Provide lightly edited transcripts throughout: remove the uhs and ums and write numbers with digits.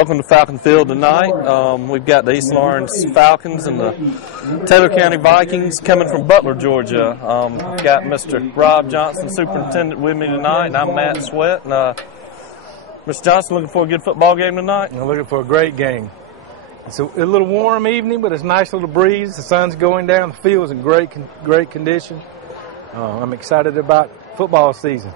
Welcome to Falcon Field tonight. We've got the East Lawrence Falcons and the Taylor County Vikings coming from Butler, Georgia. We've got Mr. Rob Johnson, Superintendent, with me tonight, and I'm Matt Sweat. And, Mr. Johnson, looking for a good football game tonight? I'm looking for a great game. It's a little warm evening, but it's a nice little breeze. The sun's going down. The field's in great condition. I'm excited about football season.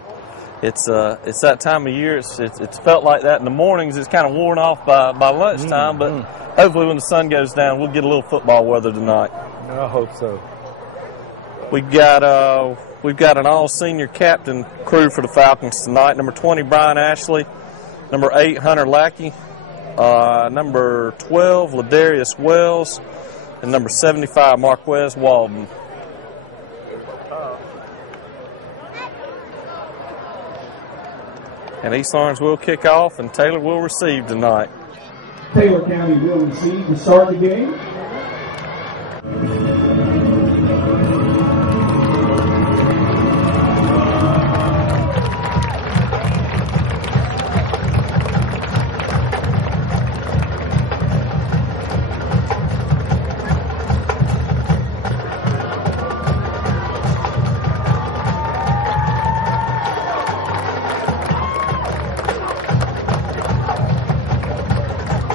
It's that time of year. It's felt like that in the mornings. It's kind of worn off by lunchtime, but hopefully when the sun goes down, we'll get a little football weather tonight. I hope so. We've got an all-senior captain crew for the Falcons tonight. Number 20, Brian Ashley. Number 8, Hunter Lackey. Number 12, Ladarius Wells. And number 75, Marquez Walden. And East Lawrence will kick off, and Taylor will receive tonight. Taylor County will receive to start the game.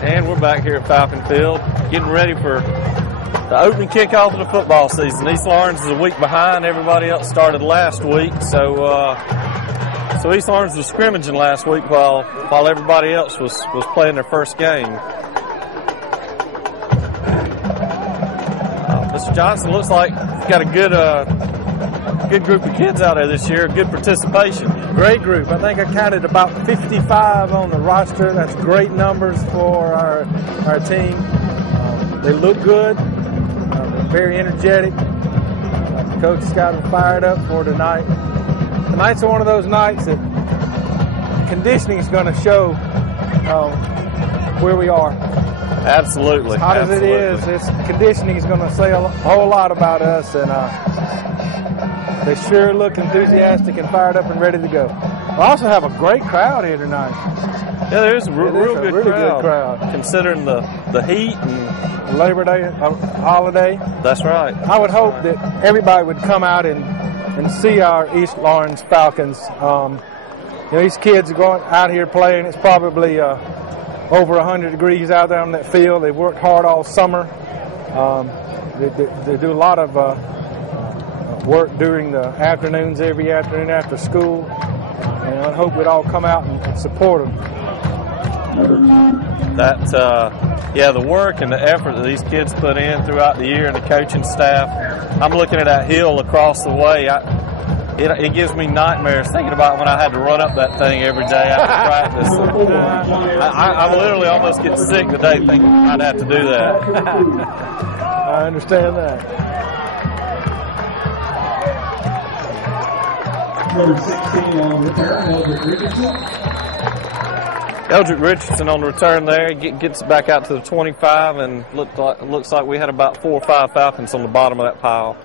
And we're back here at Falcon Field, getting ready for the opening kickoff of the football season. East Lawrence is a week behind. Everybody else started last week, so East Lawrence was scrimmaging last week while everybody else was playing their first game. Mr. Johnson, looks like you've got a good group of kids out there this year. Good participation. Great group. I think I counted about 55 on the roster. That's great numbers for our team. They look good. They're very energetic. Coach has got them fired up for tonight. Tonight's one of those nights that conditioning is going to show where we are. Absolutely. As hot as it is, this conditioning is going to say a whole lot about us, and they sure look enthusiastic and fired up and ready to go. We also have a great crowd here tonight. Yeah, there's a real good good crowd. Considering the heat and Labor Day holiday. That's right. I would hope that everybody would come out and see our East Lawrence Falcons. These kids are going out here playing. It's probably over 100 degrees out there on that field. They've worked hard all summer. They do a lot of work during the afternoons, every afternoon after school, and I hope we'd all come out and support them. The work and the effort that these kids put in throughout the year and the coaching staff. I'm looking at that hill across the way. It gives me nightmares thinking about when I had to run up that thing every day after practice. I literally almost get sick today thinking I'd have to do that. I understand that. Number 16 on return, Eldrick Richardson. Eldrick Richardson on the return there. He gets it back out to the 25, and looks like we had about 4 or 5 Falcons on the bottom of that pile.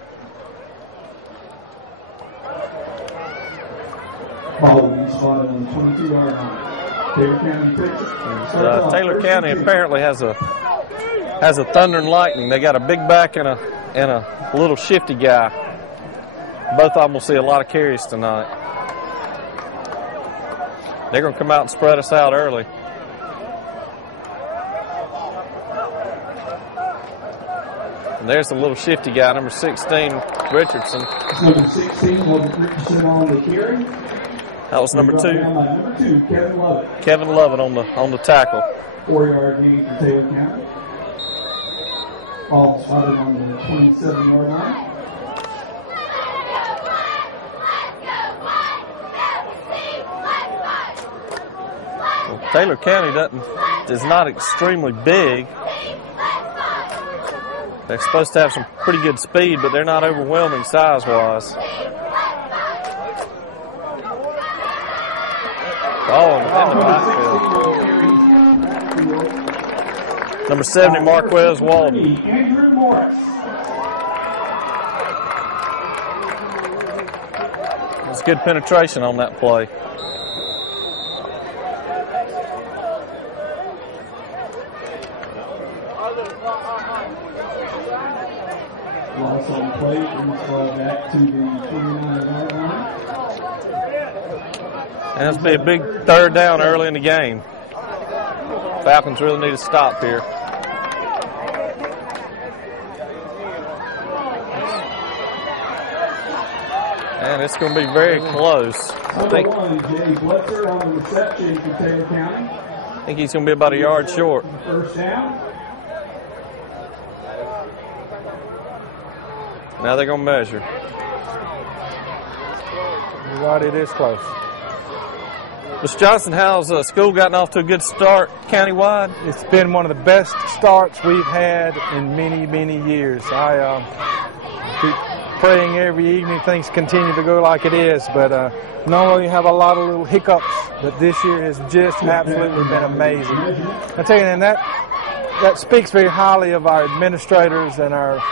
Following spot on the 22-yard line. Taylor County pitcher. Taylor County apparently has a thunder and lightning. They got a big back and a little shifty guy. Both of them will see a lot of carries tonight. They're going to come out and spread us out early. And there's the little shifty guy, number 16, Richardson. Number 16 was Richardson on the carry. That was number 2. Number 2, Kevin Lovett. Kevin Lovett on the tackle. 4-yard gain for Taylor County. Ball spotted on the 27-yard line. Taylor County is not extremely big. They're supposed to have some pretty good speed, but they're not overwhelming size-wise. Oh, in the backfield. Number 70, Marquez Walden. Andrew Morris. It's good penetration on that play. Loss on the play, brings the ball back to the 29-yard line. And it's be a big third down early in the game. Falcons really need to stop here. And it's going to be very close. I think he's going to be about a yard short. First down. Now they're going to measure. Right, it is close. Mr. Johnson, how's school gotten off to a good start countywide? It's been one of the best starts we've had in many, many years. I keep praying every evening things continue to go like it is, but normally you have a lot of little hiccups, but this year has just absolutely been amazing. I tell you, and that speaks very highly of our administrators and our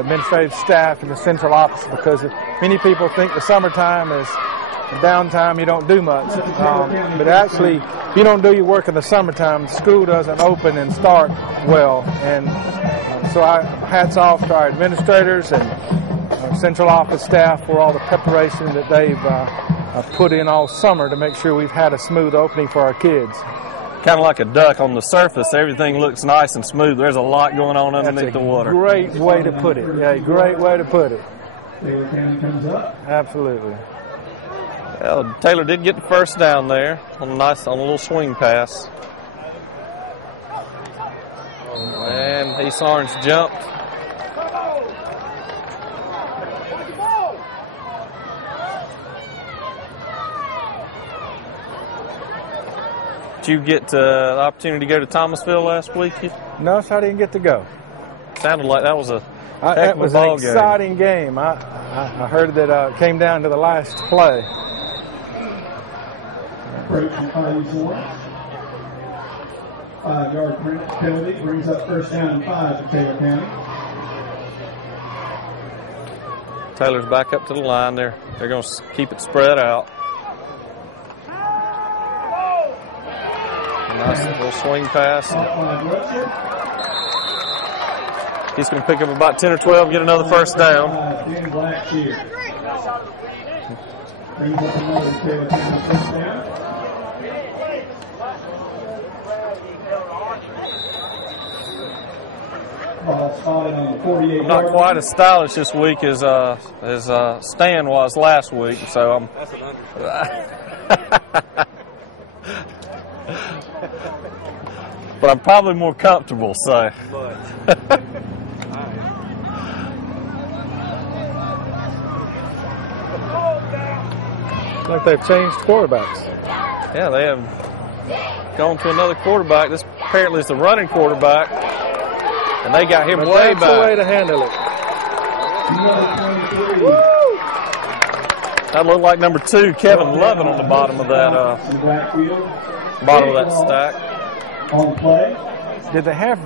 administrative staff in the central office, because many people think the summertime is downtime, you don't do much. But actually, if you don't do your work in the summertime, school doesn't open and start well. And so hats off to our administrators and our central office staff for all the preparation that they've put in all summer to make sure we've had a smooth opening for our kids. Kind of like a duck on the surface. Everything looks nice and smooth. There's a lot going on underneath the water. Great way to put it. Yeah, great way to put it. Taylor County comes up. Absolutely. Well, Taylor did get the first down there on a little swing pass. And East Orange jumped. Did you get the opportunity to go to Thomasville last week? No, so I didn't get to go. Sounded like that was a heck That of a was an ball game. exciting game. I heard that it came down to the last play. Approaching 5-yard penalty brings up first down and 5 for Taylor County. Taylor's back up to the line there. They're going to keep it spread out. Nice little swing pass. He's going to pick up about 10 or 12, get another first down. Brings up another Taylor County first down. Ball spotted on the 48. Not quite as stylish this week as Stan was last week, so I'm. But I'm probably more comfortable, so. Like they've changed quarterbacks. Yeah, they have gone to another quarterback. This apparently is the running quarterback, and they got him way back. That's back. the way to handle it. That looked like number 2, Kevin Lovin, on the bottom of that stack. On play. Did they have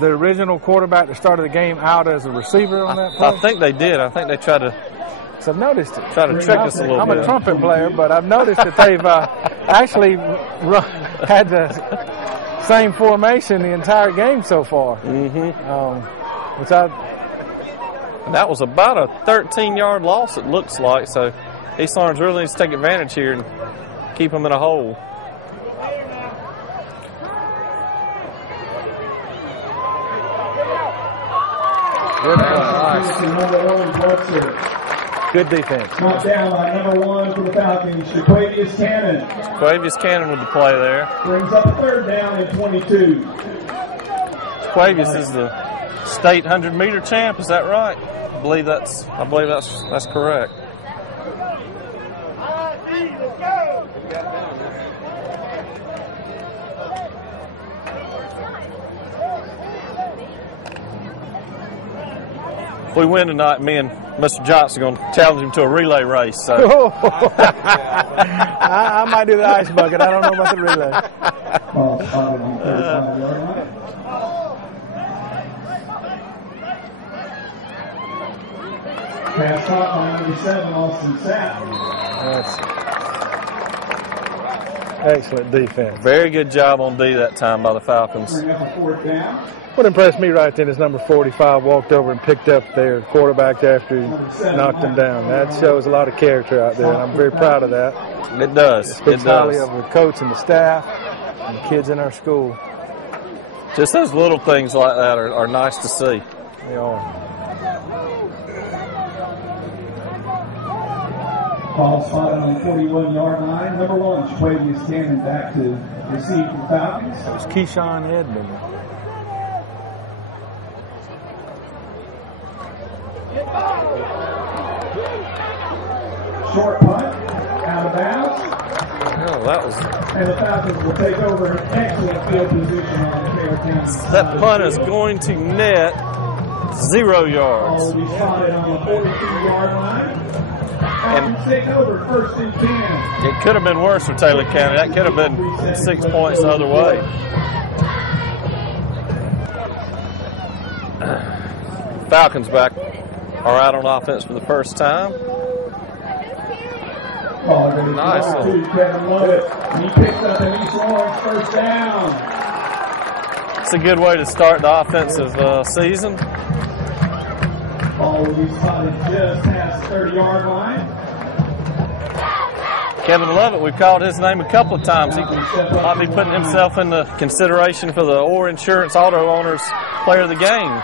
the original quarterback that started the game out as a receiver on that play? I think they did. I think they tried to. So I've noticed it. Try to trick us a little I'm bit. a trumpet player, but I've noticed that they've actually had the same formation the entire game so far. Mm-hmm. That was about a 13-yard loss, it looks like. So East Orange really needs to take advantage here and keep them in a hole. Good defense. Knocked down by number 1 for the Falcons, Jaquavius Cannon. Jaquavius Cannon with the play there. Brings up a third down and 22. Jaquavius is the state 100-meter champ. Is that right? I believe that's correct. If we win tonight, me and Mr. Johnson are going to challenge him to a relay race. So. I might do the ice bucket. I don't know about the relay. Pass caught by number 7, Austin Sapp. Excellent defense. Very good job on D that time by the Falcons. Bring up a fourth down. What impressed me right then is number 45 walked over and picked up their quarterback after he knocked him down. That shows a lot of character out there, and I'm very proud of that. It does. It speaks highly of the coach and the staff and the kids in our school. Just those little things like that are nice to see. They are. Ball spotted on the 41-yard line. Number 1, Shwady is standing back to receive from the Falcons. It was Keyshawn Edmond. Short punt, out of bounds. Oh, that was. And the Falcons will take over an excellent field position on the Taylor County. That punt is going to net 0 yards. Ball will be spotted on the 42-yard line. Falcons take over, 1st and 10. It could have been worse for Taylor County. That could have been 6 points the other way. Falcons back are out on offense for the first time. Nice. Kevin Lovett. He picks up an East Lawrence 1st down. It's a good way to start the offensive season. Ball will be spotted just past the 30-yard line. Kevin Lovett, we've called his name a couple of times. He might be putting himself in the consideration for the Orr Insurance Auto Owners Player of the Game.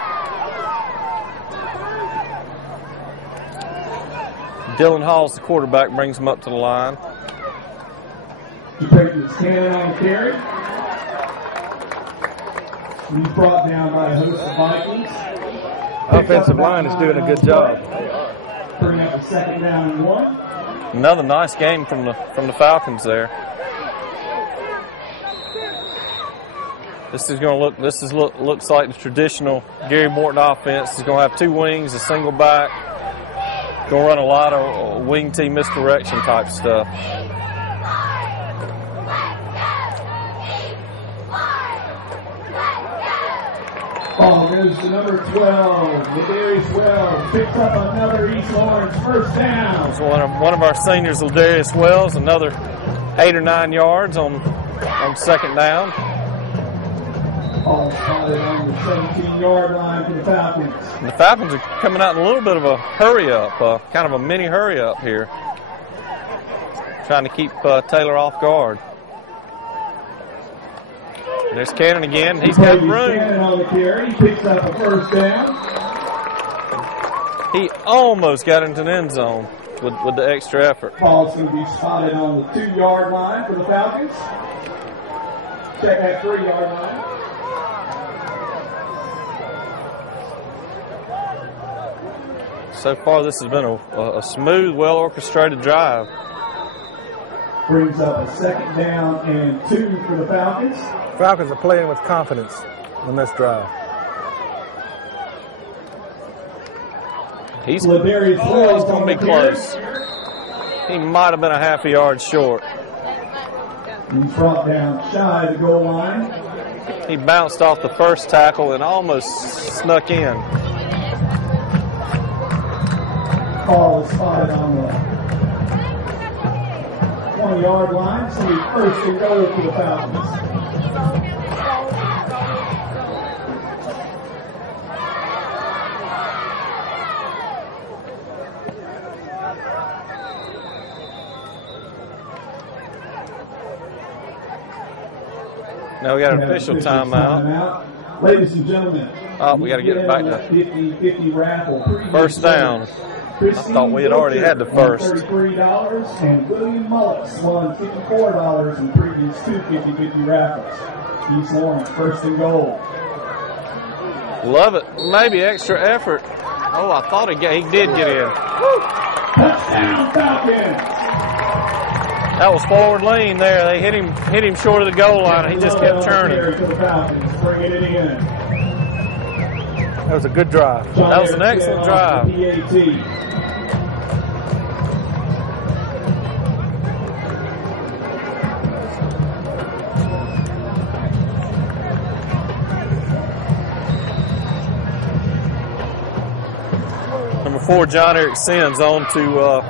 Dylan Hall's the quarterback, brings him up to the line. Patriots standing on the carry. He's brought down by a host of Vikings. Offensive line is doing a good job. Bring up a 2nd down and 1. Another nice game from the Falcons there. This is going to look. Looks like the traditional Gary Morton offense. He's going to have 2 wings, a single back. Going to run a lot of wing team misdirection type stuff. Ball goes to number 12. Ladarius Wells picks up another East Lawrence 1st down. It's one of our seniors, Ladarius Wells, another 8 or 9 yards on 2nd down. Ball spotted on the 17-yard line for the Falcons. And the Falcons are coming out in a little bit of a hurry-up, kind of a mini hurry-up here. Trying to keep Taylor off guard. There's Cannon again. He's got room. Cannon on the carry. He picks up a 1st down. He almost got into the end zone with the extra effort. Ball's going to be spotted on the 2-yard line for the Falcons. Check that 3-yard line. So far, this has been a smooth, well-orchestrated drive. Brings up a 2nd down and 2 for the Falcons. Falcons are playing with confidence on this drive. He's going to be close. He might have been a half a yard short. He's brought down shy of the goal line. He bounced off the first tackle and almost snuck in. Ball is spotted on the 20-yard line, so he's 1st and goal for the Falcons. Now we got an official timeout. Ladies and gentlemen, we got to get it back to 50-50 raffle. 1st down. I thought we had already had the first. $33, and William Mullis won $54 in previous 2 50-50 raffles. East Lawrence 1st and goal. Love it. Maybe extra effort. Oh, I thought he did get in. Touchdown Falcons! That was forward lean there. They hit him short of the goal line, and he just kept churning. Bringing it in. That was a good drive. That was an excellent drive. Number 4, John Eric Sins on to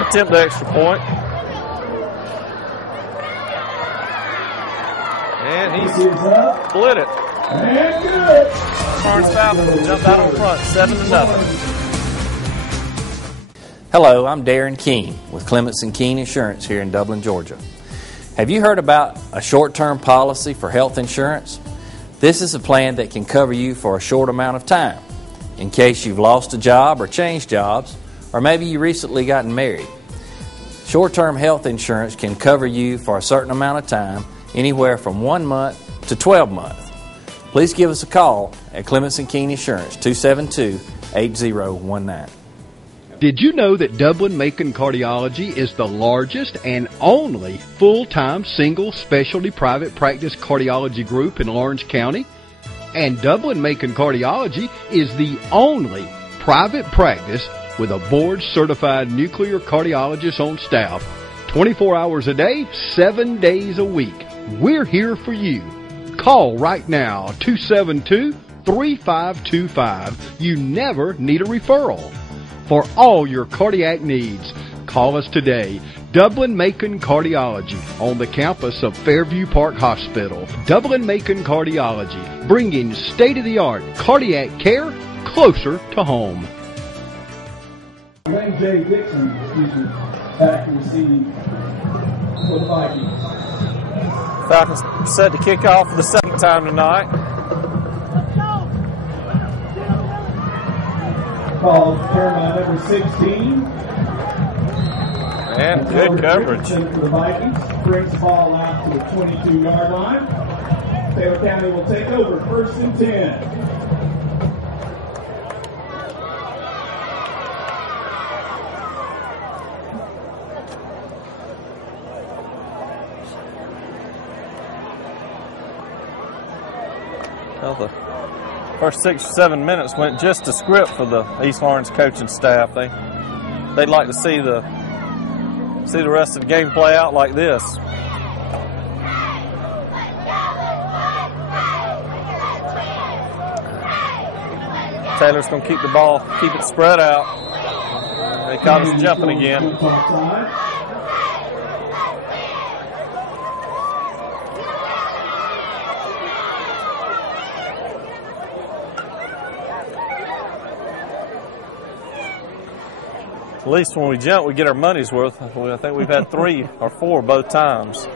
attempt the extra point. And he's Kick is up. split it. And good. Falcons Falcons jumped out on front, 7-0. Hello, I'm Darren Keene with Clements & Keene Insurance here in Dublin, Georgia. Have you heard about a short-term policy for health insurance? This is a plan that can cover you for a short amount of time in case you've lost a job or changed jobs, or maybe you recently gotten married. Short-term health insurance can cover you for a certain amount of time, anywhere from 1 month to 12 months. Please give us a call at Clements & Keene Insurance, 272-8019. Did you know that Dublin-Macon Cardiology is the largest and only full-time single specialty private practice cardiology group in Orange County? And Dublin-Macon Cardiology is the only private practice with a board-certified nuclear cardiologist on staff, 24 hours a day, 7 days a week. We're here for you. Call right now, 272-3525. You never need a referral. For all your cardiac needs, call us today. Dublin-Macon Cardiology on the campus of Fairview Park Hospital. Dublin-Macon Cardiology, bringing state-of-the-art cardiac care closer to home. Wayne J. Dixon, back to receive for the Vikings. Falcons set to kick off for the second time tonight. Called Carolina number 16. And good coverage. For the Vikings. Brings the ball out to the 22-yard line. Taylor County will take over 1st and 10. Well, the first 6 or 7 minutes went just to script for the East Lawrence coaching staff. They'd like to see the rest of the game play out like this. Taylor's going to keep the ball, keep it spread out. They caught us jumping again. At least when we jump, we get our money's worth. I think we've had 3 or 4 both times.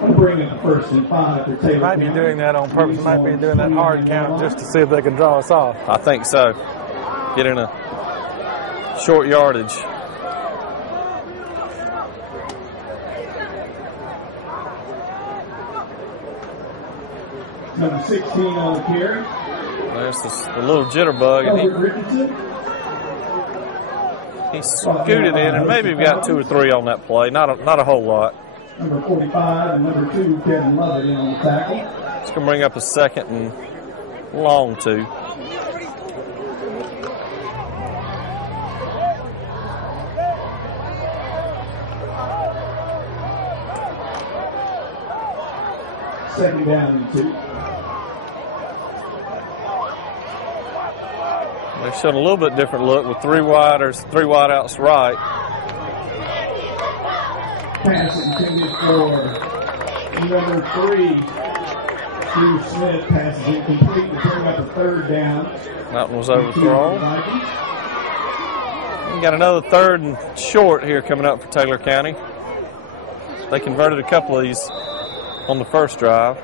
I'm bringing the 1st and 5 for Taylor. Might be doing that on purpose. Might be doing that hard count just to see if they can draw us off. I think so. Get in a short yardage. Number 16 on the carry. There's the little jitterbug, and he scooted in, and maybe we got 2 or 3 on that play. Not a whole lot. Number 45 and number 2, Kevin Lovett, in on the tackle. It's going to bring up a 2nd and long 2. Second down and 2. They're showing a little bit different look with 3 wideouts right. Pass intended for number 3, Steve Smith. Passes incomplete to bring up a 3rd down. That one was overthrown. We got another 3rd and short here coming up for Taylor County. They converted a couple of these on the first drive.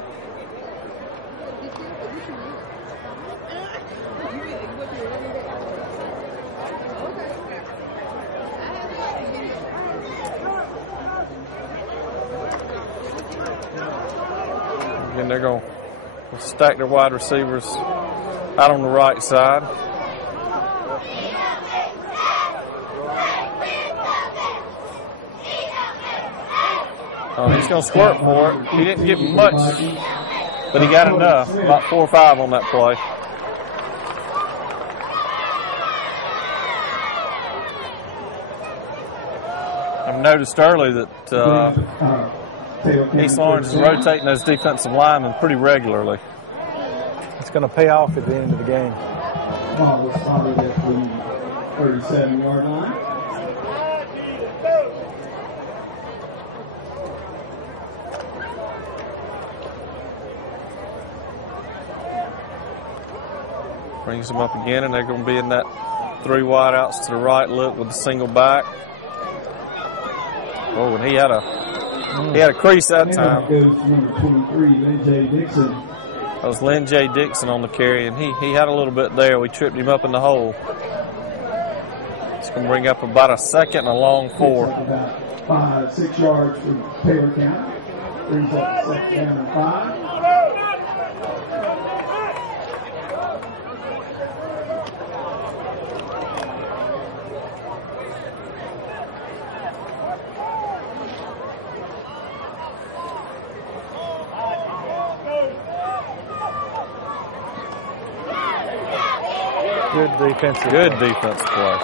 And they're going to stack their wide receivers out on the right side. Oh, he's going to squirt for it. He didn't get much, but he got enough. About 4 or 5 on that play. I've noticed early that East Lawrence is rotating those defensive linemen pretty regularly. It's going to pay off at the end of the game. Ball was spotted at the 37-yard line. Brings them up again, and they're going to be in that 3 wideouts to the right look with the single back. Oh, and he had a crease that time. Goes to number 23, Lynn J. Dixon. That was Lynn J. Dixon on the carry, and he had a little bit there. We tripped him up in the hole. It's going to bring up about a second and a long 4. About 5-6 yards from Taylor County. Brings up second down and 5. Good defensive play.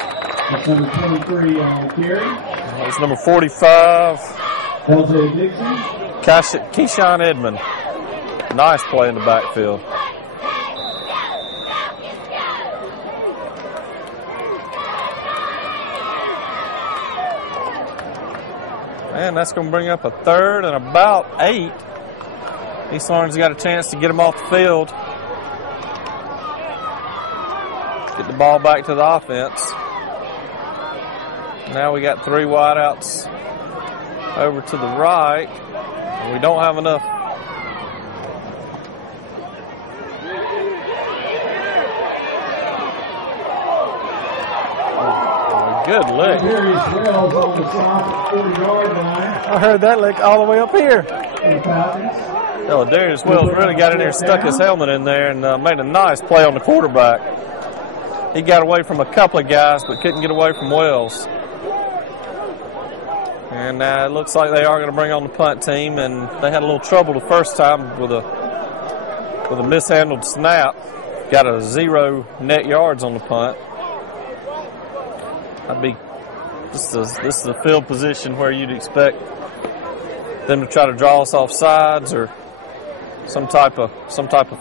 That's number 23 on the carry. That's number 45. LJ Dixon. Keyshawn Edmond. Nice play in the backfield. And that's going to bring up a 3rd and about 8. East Orange's got a chance to get them off the field. Get the ball back to the offense. Now we got 3 wideouts over to the right. We don't have enough. Good lick. I heard that lick all the way up here. Oh, Darius Wells really got in there, stuck his helmet in there, and made a nice play on the quarterback. He got away from a couple of guys, but couldn't get away from Wells. And it looks like they are going to bring on the punt team, and they had a little trouble the first time with a mishandled snap. Got a 0 net yards on the punt. This is a field position where you'd expect them to try to draw us off sides or some type of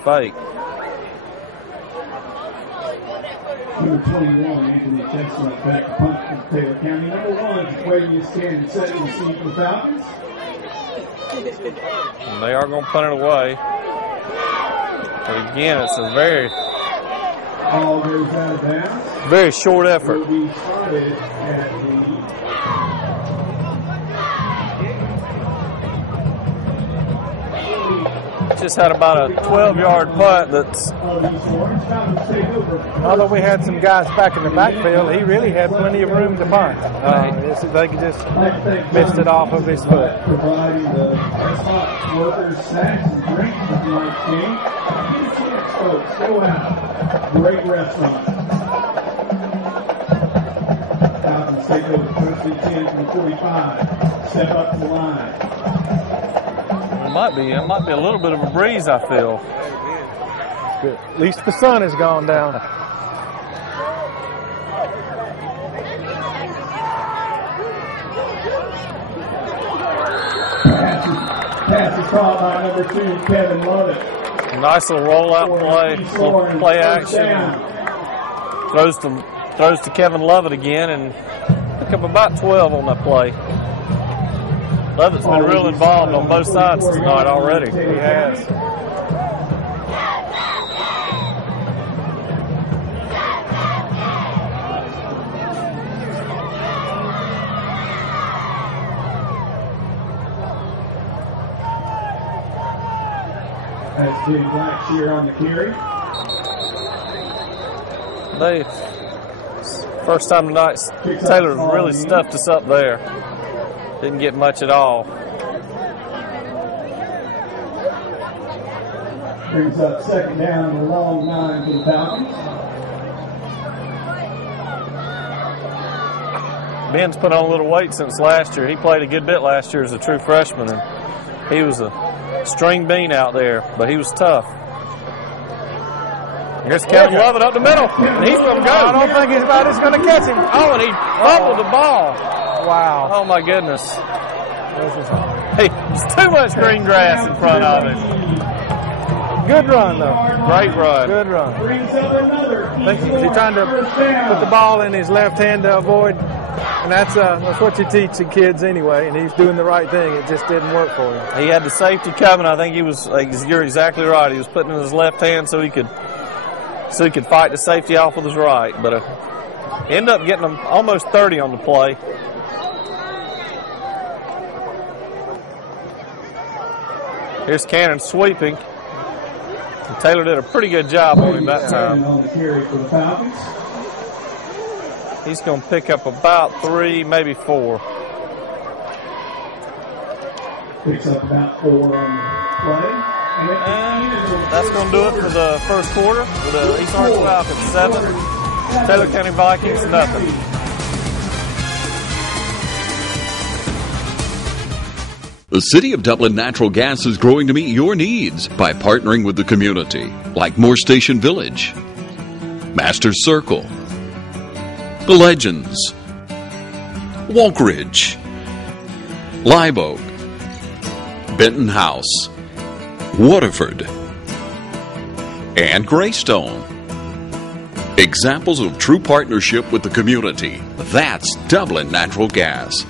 fake. Number 21, Anthony Chestnut, back to punt from Taylor County. Number 1 is waiting to stand and set and receive for the Falcons. And they are going to punt it away. But again, it's a ball goes out of bounds. Very short effort. Will be started at the just had about a 12-yard punt that's. Although we had some guys back in the backfield, he really had plenty of room to punt. They just missed it off of his foot. Providing the restaurant workers snacks and drinks for tonight's game. Get a chance, folks. Go out. Great restaurant. Falcons take over first and 10 from the 45. Step up to the line. It might be a little bit of a breeze, I feel. Good. At least the sun has gone down. Pass is caught by number 2, Kevin Lovett. Nice little rollout play, little play action. Throws to Kevin Lovett again and pick up about 12 on that play. Lovett's been real involved on both sides tonight already. He has. That's Jim Blackshear on the carry. First time tonight, Taylor really stuffed us up there. Didn't get much at all. Brings up second down and a long 9 for the Falcons. Ben's put on a little weight since last year. He played a good bit last year as a true freshman, and he was a string bean out there, but he was tough. Here's Kevin Lovett up the middle, and he's going to go. I don't think he's going to catch him. Oh, and he fumbled the ball. Wow. Oh, my goodness. Hey, there's too much green grass in front of him. Good run, though. Great run. Good run. Brings up another. He's trying to put the ball in his left hand to avoid, and that's what you teach the kids anyway, and he's doing the right thing. It just didn't work for him. He had the safety coming. I think you're exactly right. He was putting it in his left hand so he could so he could fight the safety off with his right. But end up getting him almost 30 on the play. Here's Cannon sweeping. And Taylor did a pretty good job on him that time. On the carry for the Falcons. He's going to pick up about 3, maybe 4. Picks up about 4 on the play. And that's going to do it for the first quarter. With the East Orange Falcons 7, Taylor County Vikings nothing. The City of Dublin Natural Gas is growing to meet your needs by partnering with the community, like Moore Station Village, Masters Circle, The Legends, Walkridge, Live Oak, Benton House, Waterford, and Greystone. Examples of true partnership with the community. That's Dublin Natural Gas.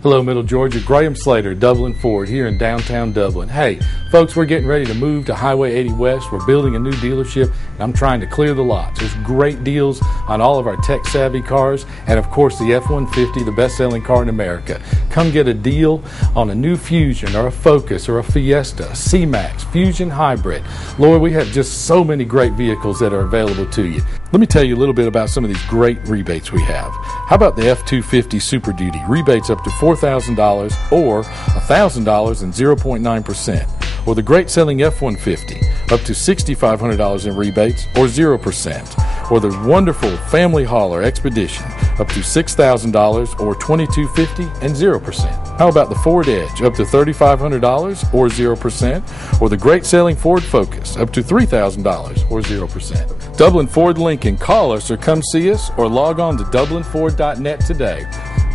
Hello, Middle Georgia. Graham Slater, Dublin Ford, here in downtown Dublin. Hey, folks, we're getting ready to move to Highway 80 West. We're building a new dealership, and I'm trying to clear the lots. There's great deals on all of our tech-savvy cars, and, of course, the F-150, the best-selling car in America. Come get a deal on a new Fusion or a Focus or a Fiesta, a C-Max, Fusion Hybrid. Lord, we have just so many great vehicles that are available to you. Let me tell you a little bit about some of these great rebates we have. How about the F-250 Super Duty? Rebates up to $4,000 or $1,000 and 0.9%. Or the great selling F-150, up to $6,500 in rebates or 0%. Or the wonderful Family Hauler Expedition, up to $6,000 or $2,250 and 0%. How about the Ford Edge, up to $3,500 or 0%. Or the great selling Ford Focus, up to $3,000 or 0%. Dublin Ford Lincoln, call us or come see us or log on to dublinford.net today.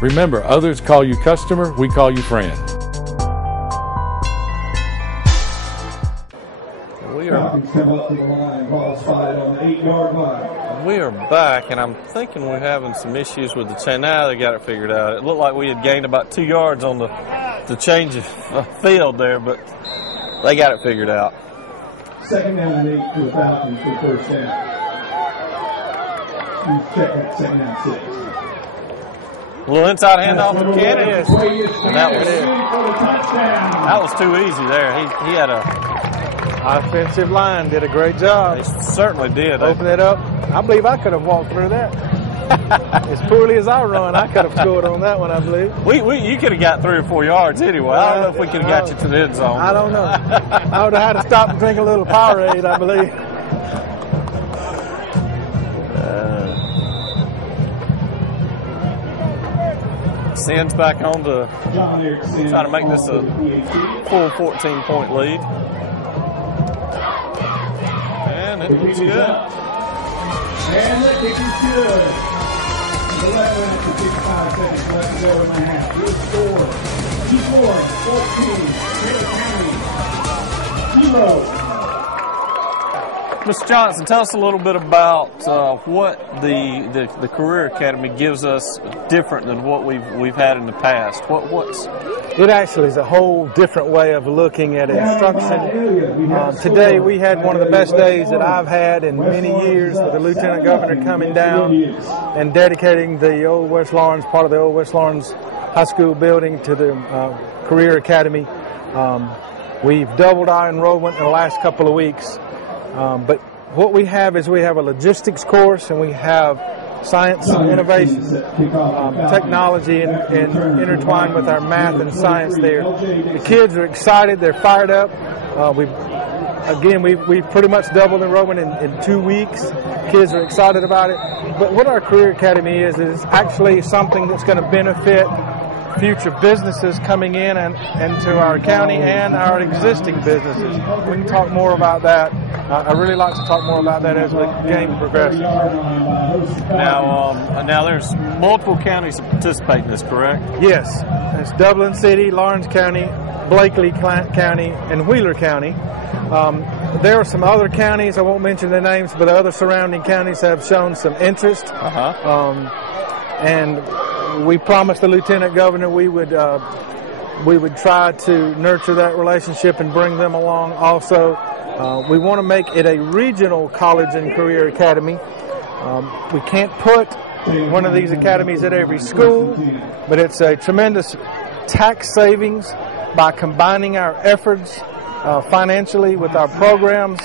Remember, others call you customer, we call you friend. Falcons come up to the line, ball spotted on the 8-yard line. We are back, and I'm thinking we're having some issues with the chain. Now they got it figured out. It looked like we had gained about 2 yards on the change of field there, but they got it figured out. 2nd down and 8 for the Falcons for the first down. You check that 2nd down 6. A little inside handoff to Cannon, and that was too easy there. He had a Offensive line did a great job. They certainly did. Open it up. I believe I could have walked through that. As poorly as I run, I could have scored on that one, I believe. You could have got 3 or 4 yards anyway. I don't know if we could have got you to the end zone. I don't know. I would have had to stop and drink a little Powerade, I believe. Sends back on to try to make this a full 14-point lead. And it looks good. And the kick is good. 11 after 55 seconds left to go in the half. Good score. 2-4, 14, Taylor County. 0. Mr. Johnson, tell us a little bit about what the Career Academy gives us different than what we've had in the past. What's It actually is a whole different way of looking at instruction. Today we had one of the best days that I've had in many years with the Lieutenant Governor coming down and dedicating the Old West Lawrence, part of the Old West Lawrence High School building to the Career Academy. We've doubled our enrollment in the last couple of weeks. But what we have is we have a logistics course and we have science and innovation, technology and intertwined with our math and science there. The kids are excited, they're fired up. We've pretty much doubled enrollment in 2 weeks. Kids are excited about it. But what our Career Academy is actually something that's going to benefit future businesses coming in and to our county and our existing businesses. We can talk more about that. I really like to talk more about that as the game progresses. Now there's multiple counties that participate in this, correct? Yes. It's Dublin City, Lawrence County, Blakely County, and Wheeler County. There are some other counties, I won't mention their names, but the other surrounding counties have shown some interest. And we promised the Lieutenant Governor we would we would try to nurture that relationship and bring them along also. We want to make it a regional college and career academy. We can't put one of these academies at every school, but it's a tremendous tax savings by combining our efforts financially with our programs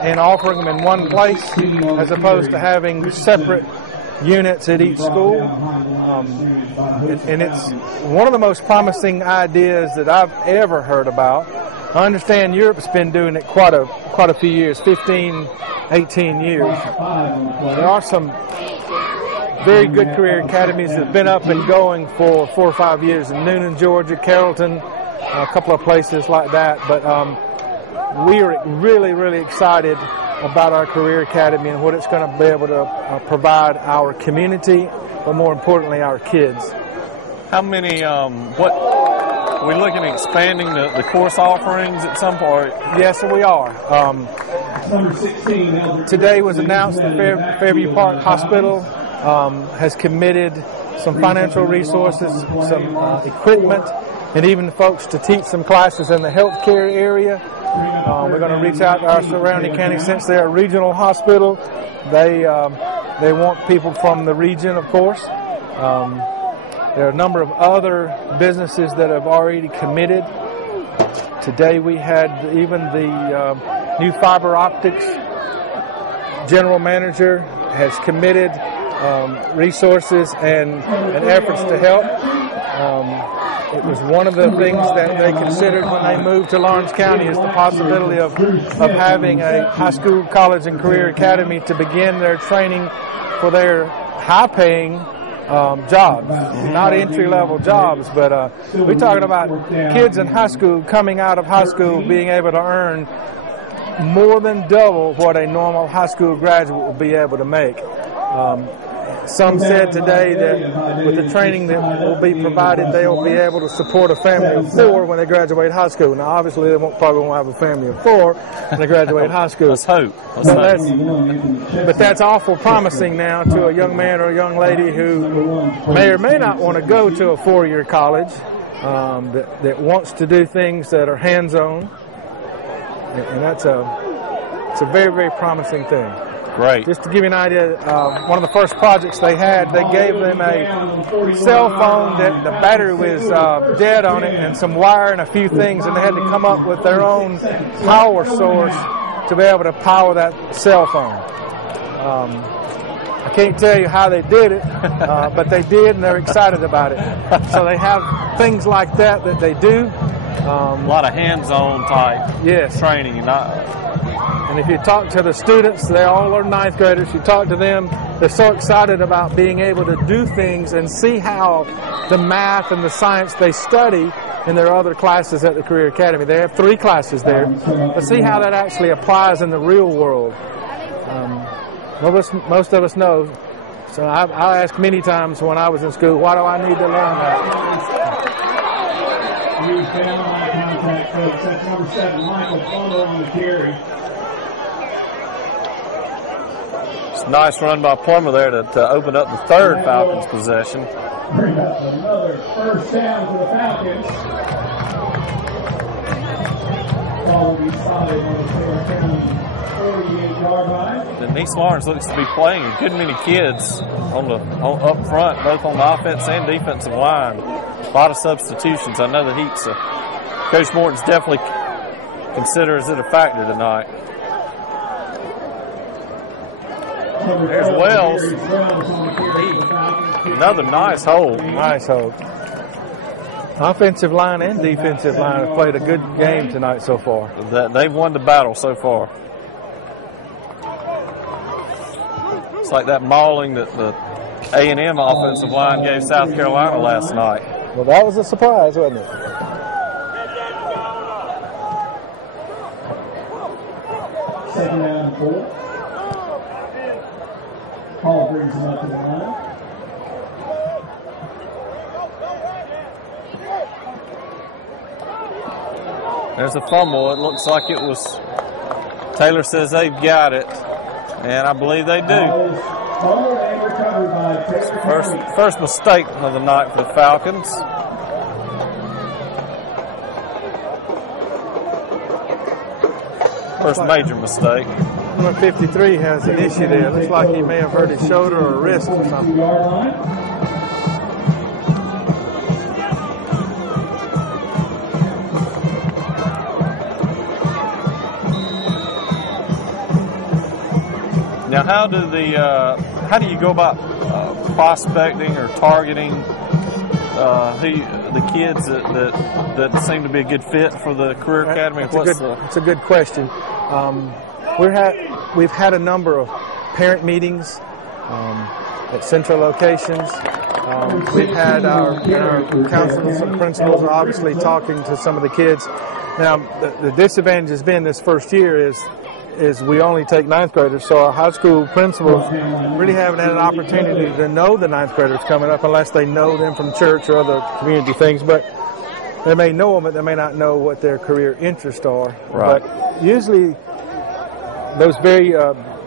and offering them in one place as opposed to having separate units at each school. And it's one of the most promising ideas that I've ever heard about. I understand Europe's been doing it quite a few years, 15, 18 years. There are some very good career academies that have been up and going for 4 or 5 years in Noonan, Georgia, Carrollton, a couple of places like that. But we are really, really excited about our career academy and what it's going to be able to provide our community, but more importantly, our kids. How many, what, are we looking at expanding the course offerings at some point? Yes, we are. Today was announced that Fairview Park Hospital has committed some financial resources, some equipment, and even folks to teach some classes in the healthcare area. We're going to reach out to our surrounding counties since they're a regional hospital. They want people from the region, of course. There are a number of other businesses that have already committed. Today we had even the new fiber optics general manager has committed resources and efforts to help. It was one of the things that they considered when they moved to Lawrence County is the possibility of having a high school, college, and career academy to begin their training for their high-paying jobs, not entry-level jobs, but we're talking about kids in high school coming out of high school being able to earn more than double what a normal high school graduate will be able to make. Some said today that with the training that will be provided, they will be able to support a family of 4 when they graduate high school. Now, obviously, they probably won't have a family of 4 when they graduate high school. Let's hope. But that's awful promising now to a young man or a young lady who may or may not want to go to a 4-year college, that wants to do things that are hands-on, and it's a very, very promising thing. Great. Just to give you an idea, one of the first projects they had, they gave them a cell phone that the battery was dead on it and some wire and a few things, and they had to come up with their own power source to be able to power that cell phone. I can't tell you how they did it, but they did, and they're excited about it. So they have things like that they do. A lot of hands-on type training. And if you talk to the students, they all are 9th graders, you talk to them, they're so excited about being able to do things and see how the math and the science they study in their other classes at the Career Academy. They have 3 classes there, but see how that actually applies in the real world. Most of us know. So I asked many times when I was in school, why do I need to learn that? That's number 7, Michael Fuller on the carry. It's a nice run by Plummer there to open up the 3rd Falcons possession. Bring up another first down for the Falcons. Ball will be spotted on the Taylor County 48-yard line. And East Lawrence looks to be playing a good many kids up front, both on the offense and defensive line. A lot of substitutions. I know the Heats, Coach Morton's definitely considers it a factor tonight. There's Wells. Another nice hold. Nice hold. Offensive line and defensive line have played a good game tonight so far. They've won the battle so far. It's like that mauling that the A&M offensive line gave South Carolina last night. Well, that was a surprise, wasn't it? Second down and 4. Hall brings him up to the line. There's a fumble. It looks like it was. Taylor says they've got it, and I believe they do. First mistake of the night for the Falcons. First major mistake. Number 53 has an issue there. Looks like he may have hurt his shoulder or wrist or something. Now, how do you go about prospecting or targeting the kids that seem to be a good fit for the Career Academy? It's a good question. We've had a number of parent meetings at central locations. We've had our counselors and principals obviously talking to some of the kids. Now, the disadvantage has been this first year is we only take ninth graders, so our high school principals really haven't had an opportunity to know the ninth graders coming up unless they know them from church or other community things. But they may know them, but they may not know what their career interests are. Right. But usually those very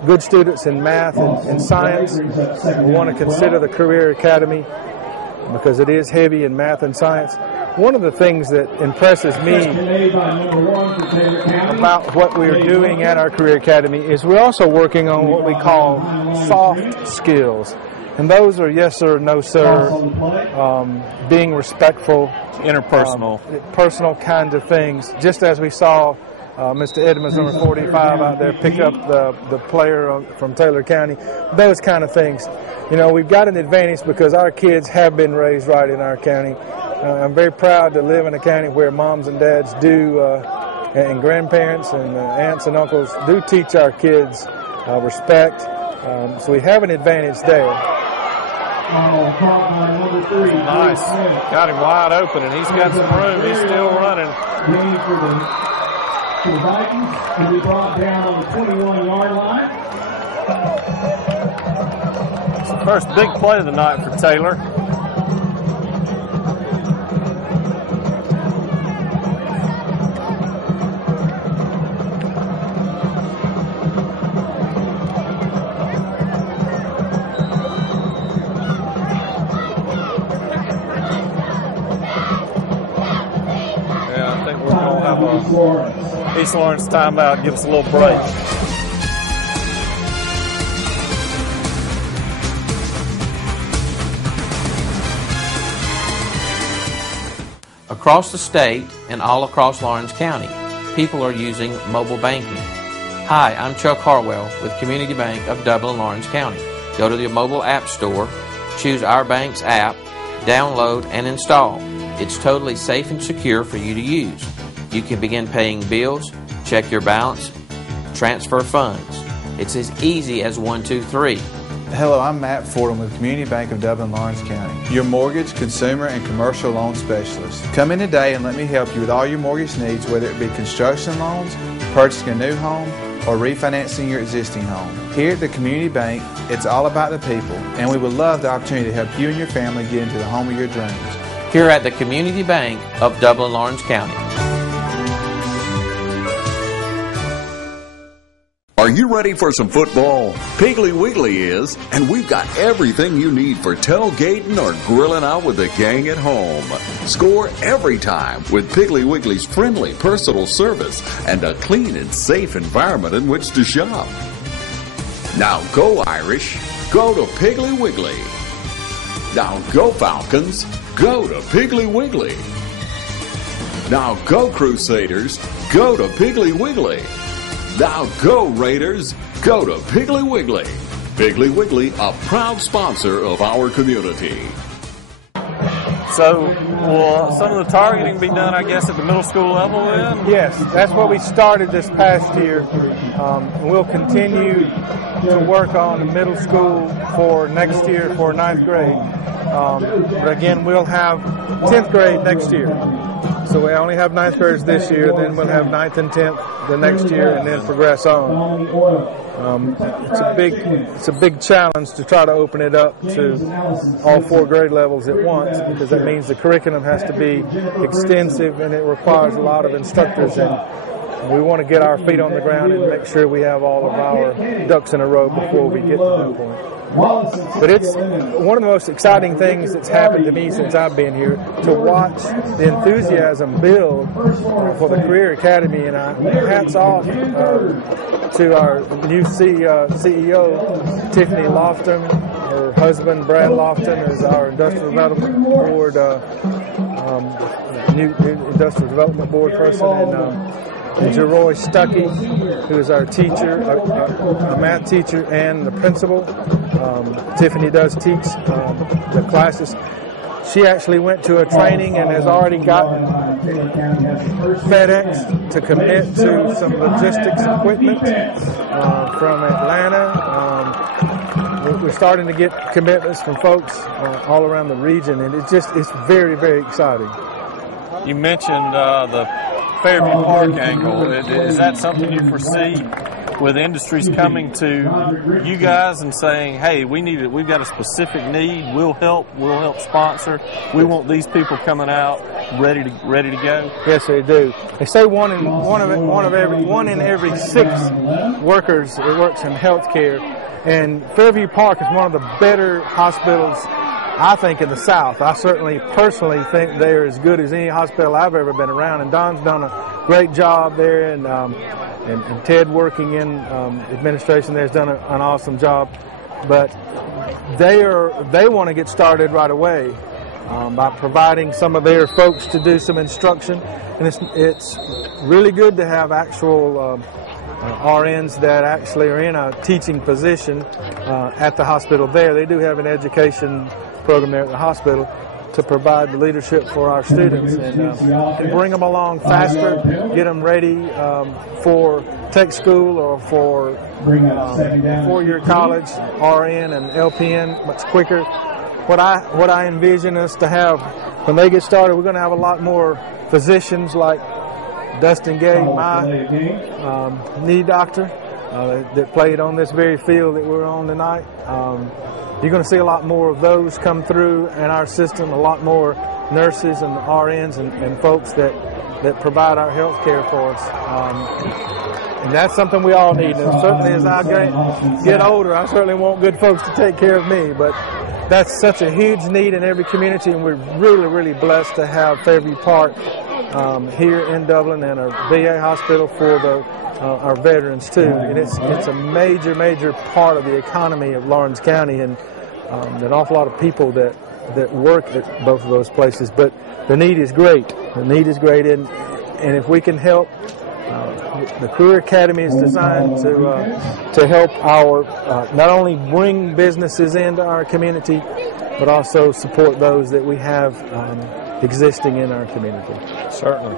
good students in math and science want to consider the Career Academy because it is heavy in math and science. One of the things that impresses me about what we're doing at our Career Academy is we're also working on what we call soft skills. And those are yes sir, no sir, being respectful, interpersonal, personal kind of things. Just as we saw Mr. Edmonds, number 45, out there pick up the player from Taylor County, those kind of things. You know, we've got an advantage because our kids have been raised right in our county. I'm very proud to live in a county where moms and dads do, and grandparents and aunts and uncles do teach our kids respect. So we have an advantage there. Nice. Got him wide open, and he's got some room. He's still running. For the Vikings, and we brought down on the 21-yard line. It's the first big play of the night for Taylor. Yeah, I think we're going to have a East Lawrence timeout, give us a little break. Across the state and all across Lawrence County, people are using mobile banking. Hi, I'm Chuck Harwell with Community Bank of Dublin, Lawrence County. Go to the mobile app store, choose our bank's app, download and install. It's totally safe and secure for you to use. You can begin paying bills, check your balance, transfer funds. It's as easy as 1, 2, 3. Hello, I'm Matt Fordham with Community Bank of Dublin, Lawrence County, your mortgage, consumer, and commercial loan specialist. Come in today and let me help you with all your mortgage needs, whether it be construction loans, purchasing a new home, or refinancing your existing home. Here at the Community Bank, it's all about the people, and we would love the opportunity to help you and your family get into the home of your dreams. Here at the Community Bank of Dublin, Lawrence County. Are you ready for some football? Piggly Wiggly is, and we've got everything you need for tailgating or grilling out with the gang at home. Score every time with Piggly Wiggly's friendly personal service and a clean and safe environment in which to shop. Now go Irish, go to Piggly Wiggly. Now go Falcons, go to Piggly Wiggly. Now go Crusaders, go to Piggly Wiggly. Now go Raiders, go to Piggly Wiggly. Piggly Wiggly, a proud sponsor of our community. So will some of the targeting be done, I guess, at the middle school level then? Yes, that's what we started this past year. And we'll continue to work on the middle school for next year for 9th grade. But again, we'll have 10th grade next year. So we only have 9th graders this year, then we'll have 9th and 10th the next year, and then progress on. It's a big challenge to try to open it up to all 4 grade levels at once, because that means the curriculum has to be extensive and it requires a lot of instructors. And We want to get our feet on the ground and make sure we have all of our ducks in a row before we get to that point. But it's one of the most exciting things that's happened to me since I've been here, to watch the enthusiasm build for the Career Academy. And hats off to our new CEO, Tiffany Lofton. Her husband, Brad Lofton, is our Industrial Development Board, new Industrial Development Board person, and Jeroy Stuckey, who is our teacher, a math teacher, and the principal. Tiffany does teach the classes. She actually went to a training and has already gotten FedEx to commit to some logistics equipment from Atlanta. We're starting to get commitments from folks all around the region, and it's very, very exciting. You mentioned the Fairview Park angle. Is that something you foresee with industries coming to you guys and saying, "Hey, we've got a specific need. We'll help sponsor. We want these people coming out ready to go"? Yes, they do. They say one in every 6 workers that works in healthcare, and Fairview Park is one of the better hospitals, I think, in the South. I certainly personally think they're as good as any hospital I've ever been around, and Don's done a great job there, and Ted, working in administration there, has done an awesome job. But they want to get started right away by providing some of their folks to do some instruction, and it's really good to have actual RNs that actually are in a teaching position at the hospital there. They do have an education program there at the hospital to provide the leadership for our students and bring them along faster, get them ready for tech school or for 4-year college, RN and LPN much quicker. What I envision us to have when they get started, we're going to have a lot more physicians like Dustin Gay, my knee doctor, that played on this very field that we're on tonight. You're going to see a lot more of those come through in our system, a lot more nurses and RNs and folks that provide our health care for us. And that's something we all need. And certainly as I get older, I certainly want good folks to take care of me. But that's such a huge need in every community, and we're really, really blessed to have Fairview Park here in Dublin and our VA hospital for our veterans too. And it's a major, major part of the economy of Lawrence County, and an awful lot of people that work at both of those places. But the need is great. The need is great, and if we can help, the Career Academy is designed to help our not only bring businesses into our community, but also support those that we have existing in our community. Certainly.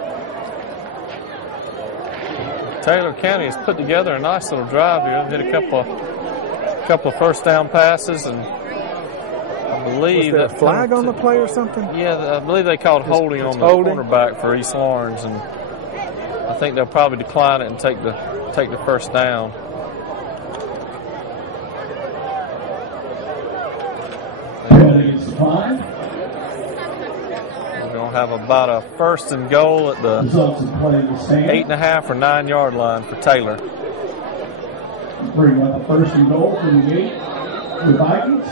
Taylor County has put together a nice little drive here. Did a couple of first down passes, and I believe was there a flag on the play or something? Yeah, I believe they called holding on the cornerback for East Lawrence, and I think they'll probably decline it and take the first down. We're going to have about a 1st and goal at the 8.5 or 9 yard line for Taylor. Bring up a 1st and goal from the 8, the Vikings.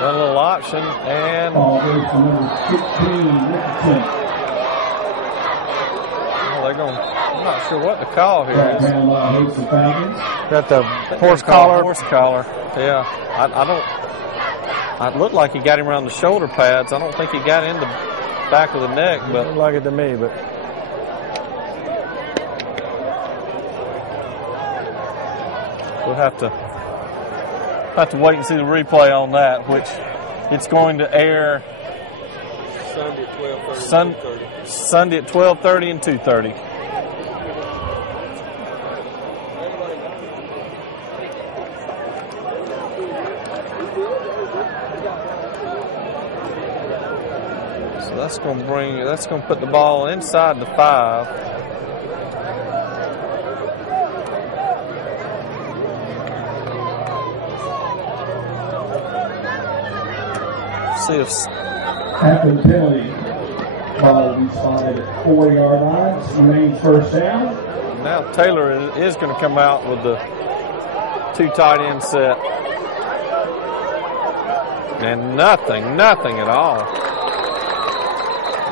Run a little option, and I'm not sure what the call here is. Got the horse collar. Horse collar. Yeah, it looked like he got him around the shoulder pads. I don't think he got in the back of the neck, but looked like it to me. But we'll have to wait and see the replay on that, which it's going to air Sunday at 12:30 and 2:30. So that's going to put the ball inside the 5. see if After the penalty, ball will be spotted at 4-yard line. Remains first down. now Taylor is going to come out with the 2 tight end set. And nothing at all.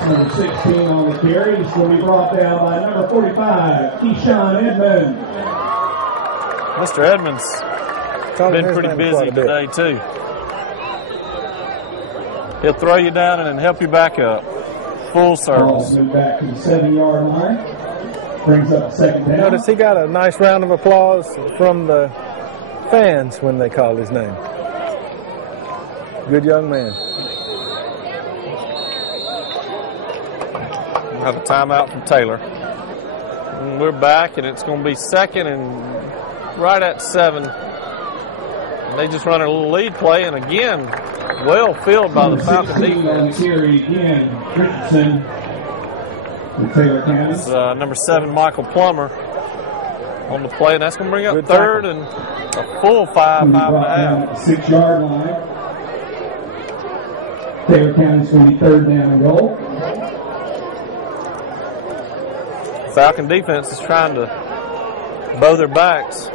Number 16 on the carry. This will be brought down by number 45, Keyshawn Edmonds. Mr. Edmonds been pretty busy today, too. He'll throw you down and then help you back up. Full service. Ball's moved back to the 7-yard line. Brings up second down. Notice he got a nice round of applause from the fans when they called his name. Good young man. We'll have a timeout from Taylor. And we're back, and it's going to be second and right at 7. And they just run a little lead play, and again, well filled by the Falcon defense. Again, Richardson from Taylor County. It's, number 7, Michael Plummer, on the play, and that's going to bring up Good third tackle. and a full 5.5. 6-yard line. Taylor County's going to be third down and goal. Falcon defense is trying to bow their backs.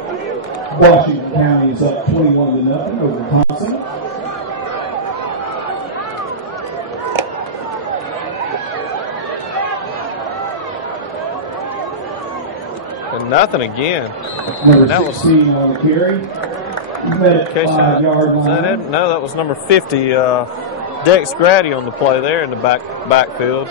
Washington County is up 21-0 over Thompson. And nothing again. Number That 16 on the carry. He's met at 5-yard line. No, that was number 50, Dex Grady on the play there in the backfield.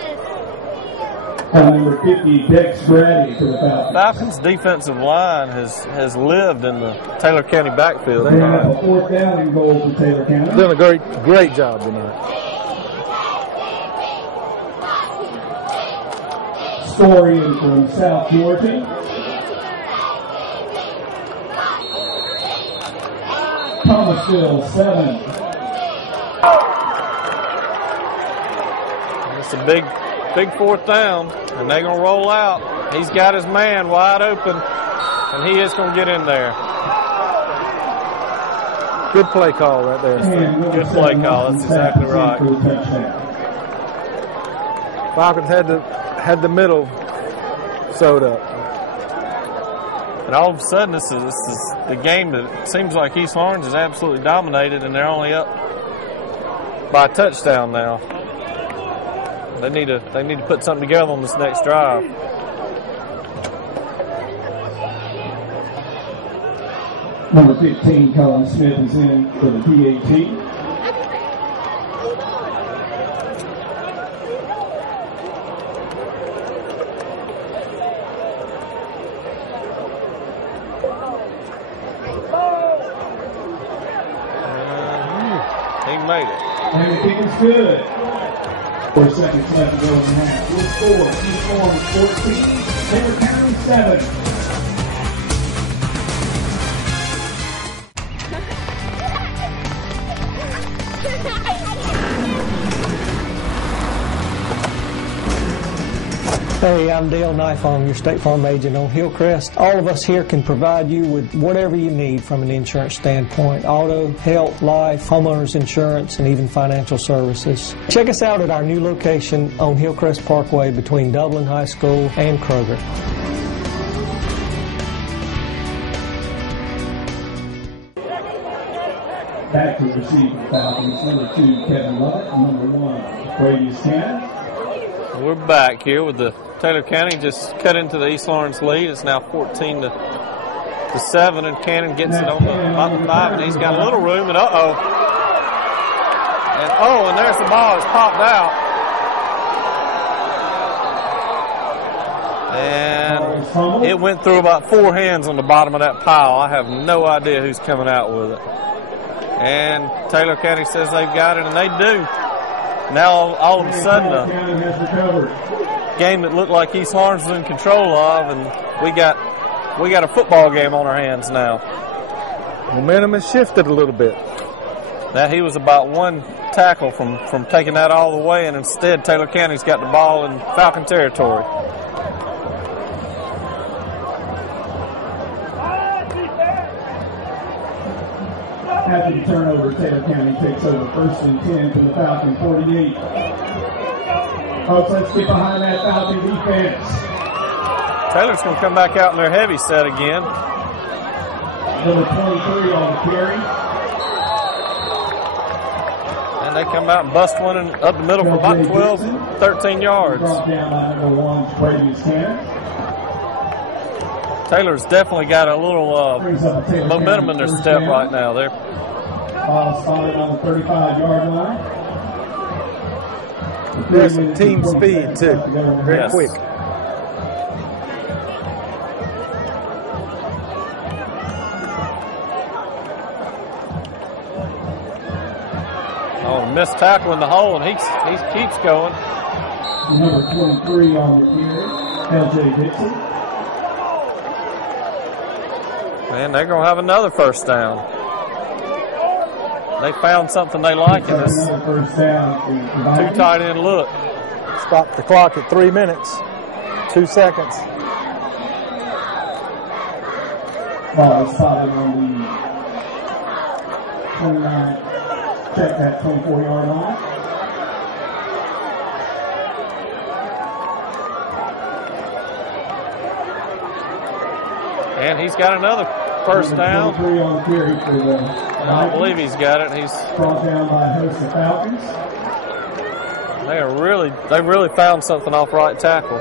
Number 50, Dex Grady for the Falcons. Falcons' defensive line has lived in the Taylor County backfield. They have a 4th down and goal for Taylor County. Doing a great job tonight. Story from South Georgia. Thomasville 7. It's a big 4th down, and they're going to roll out. He's got his man wide open, and he is going to get in there. Good play call right there. Good play call. That's exactly right. Falcons had the middle sewed up. And all of a sudden, this is the game that seems like East Lawrence is absolutely dominated, and they're only up by a touchdown now. They need to put something together on this next drive. Number 15, Colin Smith is in for the PAT. He made it. And the kick is good. 4 seconds left to go in the half. We'll score. East Lawrence 14, Taylor County 7. Hey, I'm Dale Knifearm, your State Farm agent on Hillcrest. All of us here can provide you with whatever you need from an insurance standpoint: auto, health, life, homeowners insurance, and even financial services. Check us out at our new location on Hillcrest Parkway between Dublin High School and Kroger. Back to receive the Falcons. Number 2, Kevin Lovett. Number 1, Brady Scannon. We're back here with the Taylor County just cut into the East Lawrence lead. It's now 14-7, and Cannon gets it on about the 5, and he's got a little room, and and there's the ball. It's popped out. And it went through about 4 hands on the bottom of that pile. I have no idea who's coming out with it. And Taylor County says they've got it, and they do. Now all of a sudden, a game that looked like East Lawrence was in control of, and we got a football game on our hands now. Momentum has shifted a little bit. Now he was about 1 tackle from taking that all the way, and instead Taylor County's got the ball in Falcon territory. After the turnover, Taylor County takes over 1st and 10 from the Falcon 48. Folks, let's get behind that Falcon defense. Taylor's going to come back out in their heavy set again. Number 23 on the carry. And they come out and bust one up the middle for about 12, 13 yards. Brought down by number 1, Brady Tanner. Taylor's definitely got a little momentum in their step right now. They're ball spotted on the 35-yard line. There's some team speed, too. Very quick. Oh, missed tackle in the hole, and he keeps going. Number 23 on the carry, L.J. Dixon. And they're going to have another first down. They found something they like in this two tight end look. Stop the clock at 3 minutes, 2 seconds. Ball is spotted on the 29, check that 24-yard line. And he's got another first down. On carry for the I believe he's got it. He's brought down by a host of Falcons. They really found something off right tackle.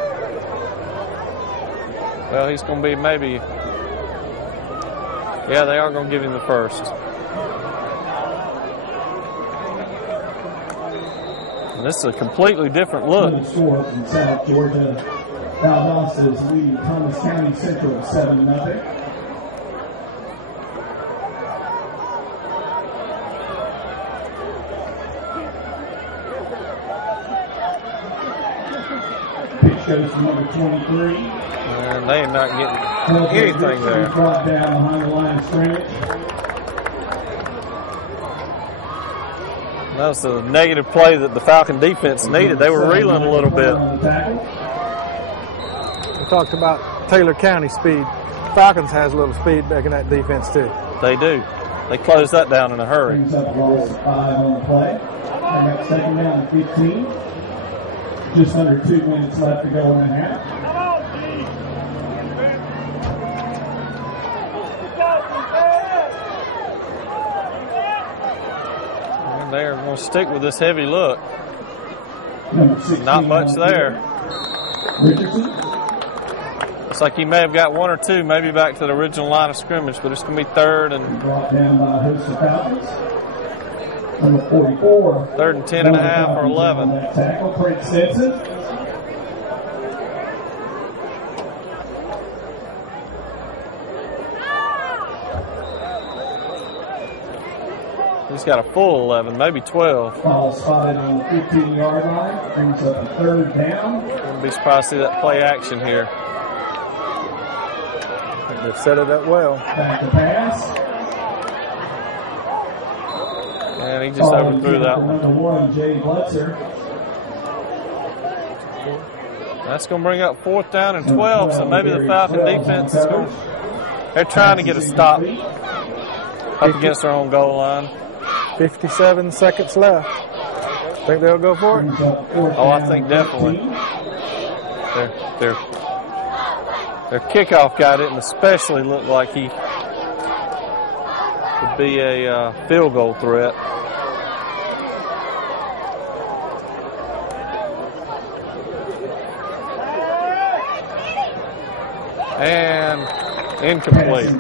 Well, he's going to be maybe. Yeah, they are going to give him the first. And this is a completely different look. Score from South Georgia. Valdosta is leading Thomas County Central 7-0. Pitch goes to number 23. And they are not getting anything there. Brought down behind the line of scrimmage. That was the negative play that the Falcon defense needed. They were reeling a little bit. We talked about Taylor County speed. Falcons has a little speed back in that defense, too. They do. They closed that down in a hurry. Brings up a loss of 5 on the play. They got second down and 15. Just under 2 minutes left to go in the half. And they are going to stick with this heavy look. Not much there. Richardson. Looks like he may have got 1 or 2, maybe back to the original line of scrimmage, but it's going to be third and brought down by a host of Falcons. Number 44. Third and 10 and a half or 11. That tackle, Prince Stinson. He's got a full 11, maybe 12. Ball spotted on the 15-yard line. Brings up a third down. Wouldn't be surprised to see that play action here. They've set it up well. Back to pass. And he just overthrew that one. Number 1, Jay Blitzer. That's going to bring up 4th down and 12, so maybe the Falcon defense is going to. They're trying to get a stop up against their own goal line. 57 seconds left. Think they'll go for it? Oh, I think definitely. Their kickoff guy didn't especially look like he could be a field goal threat. And incomplete.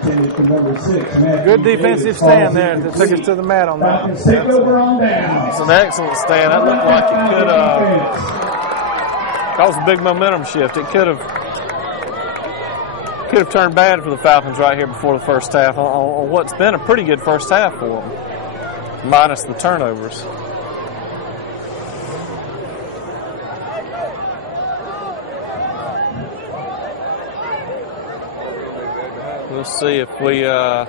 Good defensive stand there that took us to the mat on that. It's an excellent stand. That looked like it could cause a big momentum shift. It could have turned bad for the Falcons right here before the first half on what's been a pretty good first half for them, minus the turnovers. We'll see if we. I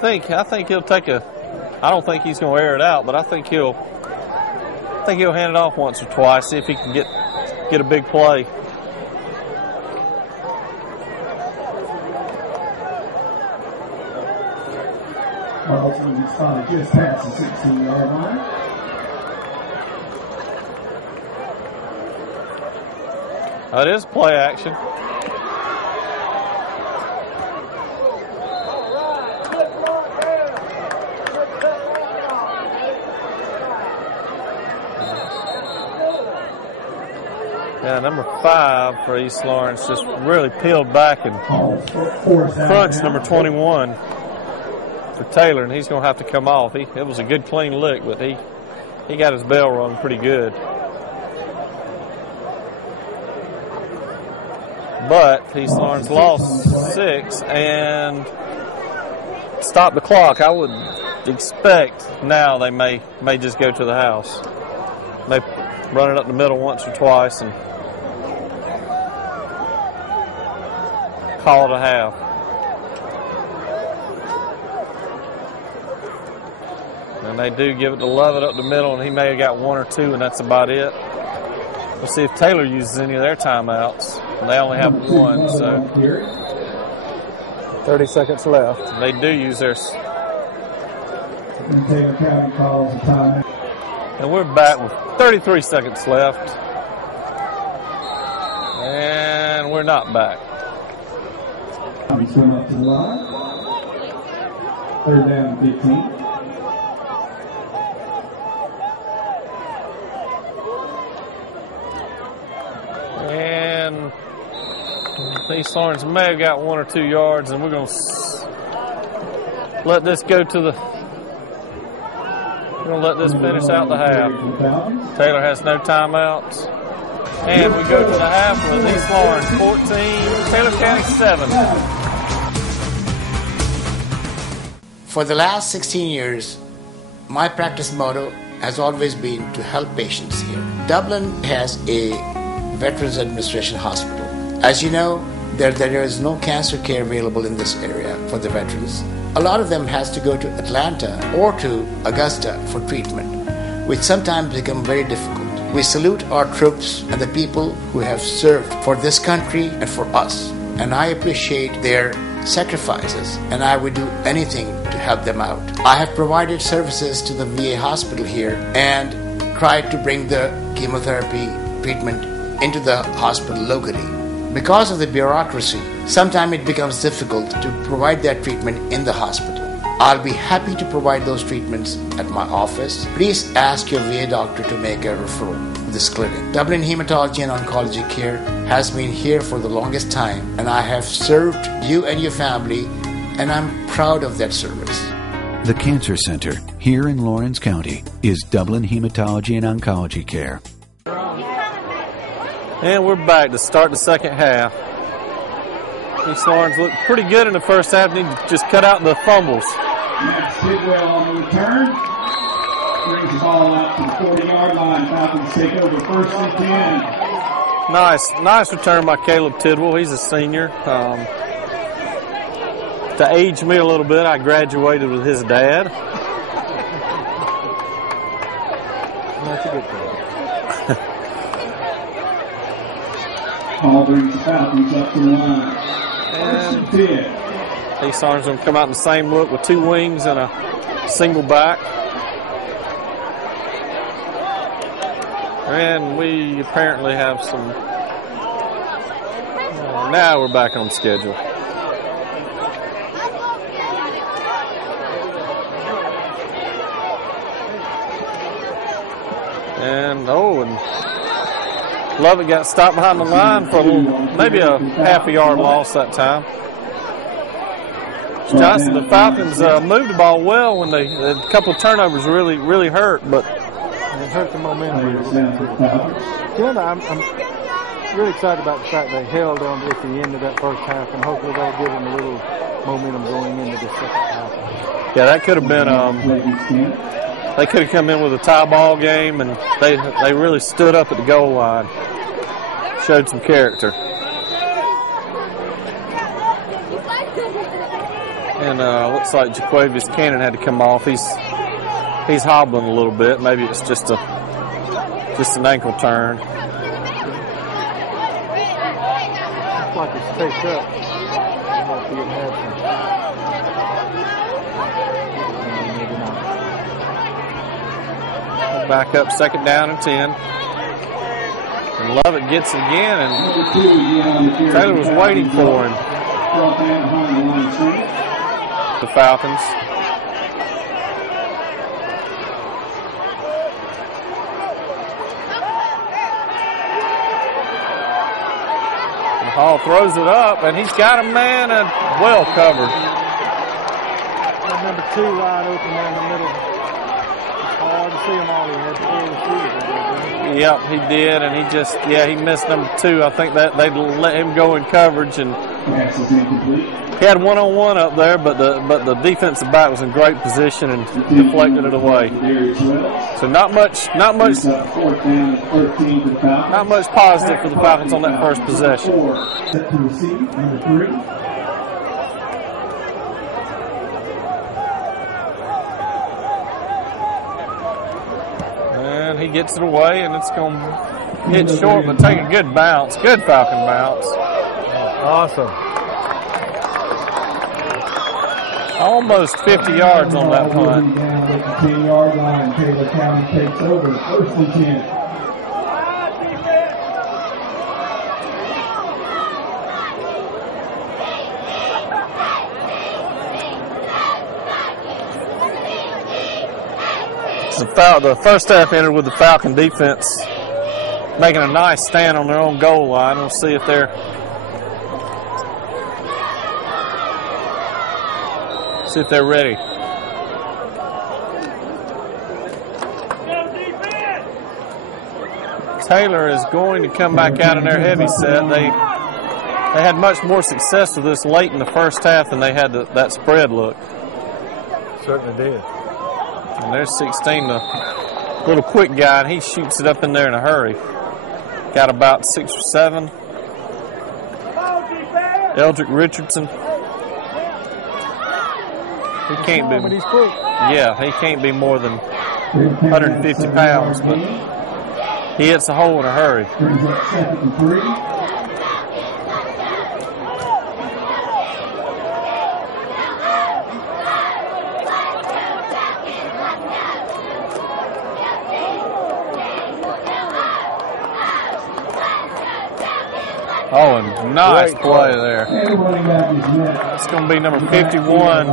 think he'll take a. I don't think he's going to air it out, but I think he'll hand it off once or twice. See if he can get a big play. Balls will be spotted just past the 16-yard line. It is play action. Yeah, number 5 for East Lawrence just really peeled back and crunched number 21 for Taylor, and he's going to have to come off. It was a good clean lick, but he got his bell rung pretty good. But East Lawrence lost 6 and stopped the clock. I would expect now they may just go to the house. May run it up the middle once or twice and call it a half. And they do give it to Lovett up the middle, and he may have got 1 or 2, and that's about it. We'll see if Taylor uses any of their timeouts. They only have 1, so 30 seconds left. They do use theirs. Taylor County calls a timeout. And we're back with 33 seconds left. And we're not back. We swim up to the line. 3rd down and 15. And East Lawrence may have got 1 or 2 yards, and we're going to let this go to the. We're going to let this finish out the half. Taylor has no timeouts. And we go to the half with East Lawrence 14, Taylor County 7. For the last 16 years, my practice motto has always been to help patients here. Dublin has a Veterans Administration hospital. As you know, there is no cancer care available in this area for the veterans. A lot of them has to go to Atlanta or to Augusta for treatment, which sometimes become very difficult. We salute our troops and the people who have served for this country and for us. And I appreciate their sacrifices, and I would do anything to help them out. I have provided services to the VA hospital here and tried to bring the chemotherapy treatment into the hospital locally. Because of the bureaucracy, sometimes it becomes difficult to provide that treatment in the hospital. I'll be happy to provide those treatments at my office. Please ask your VA doctor to make a referral to this clinic. Dublin Hematology and Oncology Care has been here for the longest time, and I have served you and your family, and I'm proud of that service. The Cancer Center here in Lawrence County is Dublin Hematology and Oncology Care. And we're back to start the second half. East Lawrence looked pretty good in the first half. Need to just cut out the fumbles. Max Tidwell on the return. Brings the ball out to the 40-yard line. Falcons take over 1st and 10. Nice return by Caleb Tidwell. He's a senior. To age me a little bit, I graduated with his dad. That's a good thing. Ball brings the Falcons up to the line. And East Lawrence going to come out in the same look with 2 wings and a single back. And we apparently have some. Now we're back on schedule. And Lovett got stopped behind the line for maybe a half a yard loss that time. Johnson, the Falcons moved the ball well when a couple of turnovers really hurt, but it hurt the momentum. Again, I'm really excited about the fact they held on at the end of that first half, and hopefully that'll give them a little momentum going into the second half. Yeah, that could have been. They could have come in with a tie ball game, and they really stood up at the goal line, showed some character. And looks like Jaquavius Cannon had to come off. He's hobbling a little bit. Maybe it's just an ankle turn. Looks like it's picked up. Back up, 2nd down and 10. And Lovett gets it again, and Taylor was waiting for him. The Falcons. And Hall throws it up, and he's got a man and well covered. Number 2 wide open there in the middle. It's hard to see him all. He had to pull the shoe. Yep, he did, and he missed number 2. I think that they let him go in coverage, and he had one-on-one up there, but the defensive back was in great position and deflected it away. So not much positive for the Falcons on that first possession. Set to receive, number 3. And he gets it away, and it's going to hit short, but take a good bounce. Good Falcon bounce. Awesome. Almost 50 yards on that punt. Down at the 10-yard line. Taylor County takes over. 1st and 10. The first half ended with the Falcon defense making a nice stand on their own goal line. We'll see if they're ready. Taylor is going to come back out in their heavy set. They had much more success with this late in the first half than they had that spread look. Certainly did. And there's 16, the little quick guy, and he shoots it up in there in a hurry. Got about 6 or 7. Eldrick Richardson. He can't be. He's quick. Yeah, he can't be more than 150 pounds, but he hits a hole in a hurry. Brings up 2nd and 3. Oh, and nice play there. It's going to be number 51,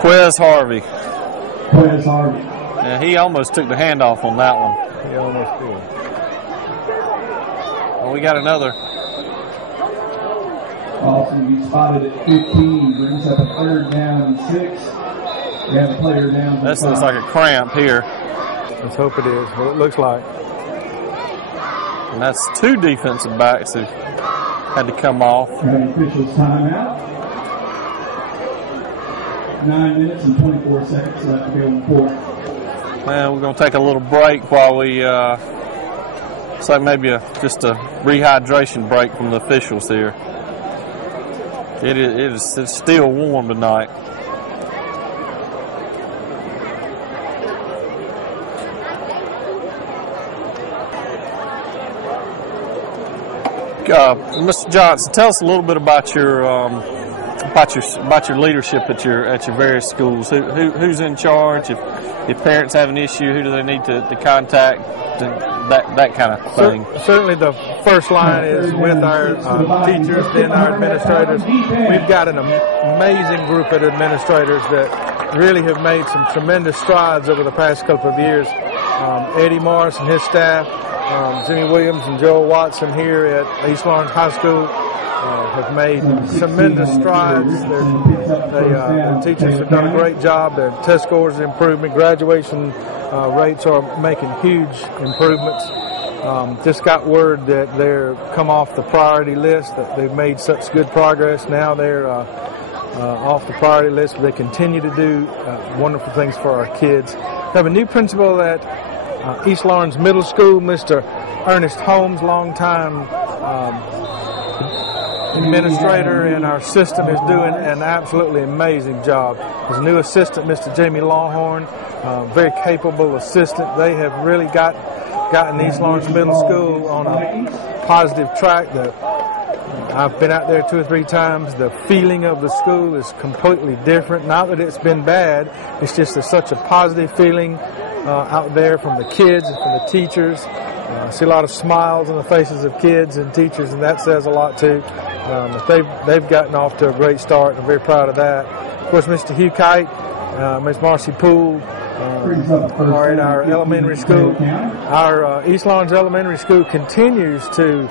Quez Harvey. Quez Harvey. Yeah, he almost took the handoff on that one. He almost did. Well, we got another. Awesome. He's spotted at 15. Brings up a 3rd down and 6. We have a player down. This looks like a cramp here. Let's hope it is. What it looks like. And that's 2 defensive backs who had to come off. Officials timeout. 9 minutes and 24 seconds left to go in the 4th. Well, we're going to take a little break while we, say maybe just a rehydration break from the officials here. It's still warm tonight. Mr. Johnson, tell us a little bit about your leadership at your various schools. Who's in charge? If parents have an issue, who do they need to contact? That kind of thing. Certainly, the first line is with our teachers, then our administrators. We've got an amazing group of administrators that really have made some tremendous strides over the past couple of years. Eddie Morris and his staff. Jimmy Williams and Joel Watson here at East Lawrence High School have made tremendous strides. The teachers have done a great job. Their test scores are improving. Graduation rates are making huge improvements. Just got word that they're come off the priority list, that they've made such good progress. Now they're off the priority list, but they continue to do wonderful things for our kids. We have a new principal at East Lawrence Middle School, Mr. Ernest Holmes, longtime administrator in our system, is doing an absolutely amazing job. His new assistant, Mr. Jamie Lawhorn, very capable assistant. They have really gotten East Lawrence Middle School on a positive track. I've been out there 2 or 3 times. The feeling of the school is completely different. Not that it's been bad, it's just such a positive feeling. out there from the kids and from the teachers. I see a lot of smiles on the faces of kids and teachers, and that says a lot too. They've gotten off to a great start, and I'm very proud of that. Of course, Mr. Hugh Kite, Ms. Marcy Poole are in our elementary school. Our East Laurens Elementary School continues to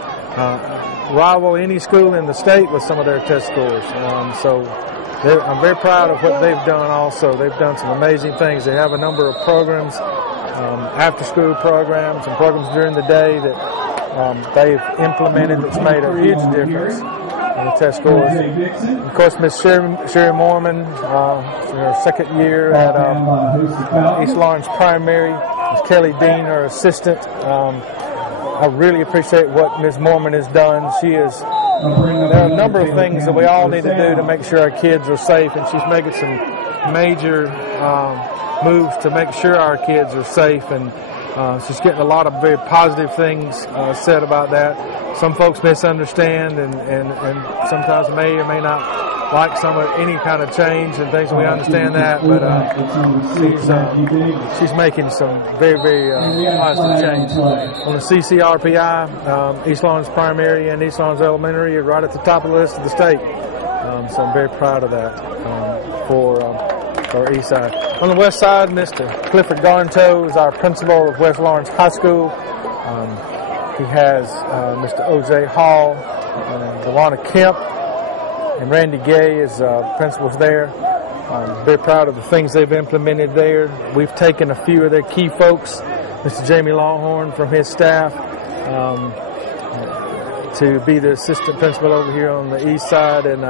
rival any school in the state with some of their test scores. So I'm very proud of what they've done also. They've done some amazing things. They have a number of programs, after-school programs and programs during the day that they've implemented that's made a huge difference in the test scores. And of course, Miss Sherry Mormon, in her second year at East Laurens Primary, Miss Kelly Dean, her assistant. I really appreciate what Ms. Mormon has done. There are a number of things that we all need to do to make sure our kids are safe, and she's making some major moves to make sure our kids are safe, and she's getting a lot of very positive things said about that. Some folks misunderstand and sometimes may or may not like any kind of change and things, and we understand that, but she's making some very, very positive change. On the CCRPI, East Laurens Primary and East Laurens Elementary are right at the top of the list of the state, so I'm very proud of that for our east side. On the west side, Mr. Clifford Garntoe is our principal of West Laurens High School. He has Mr. O.J. Hall, Dewana Kemp, and Randy Gay is principals there. I'm very proud of the things they've implemented there. We've taken a few of their key folks, Mr. Jamie Longhorn from his staff, to be the assistant principal over here on the east side, and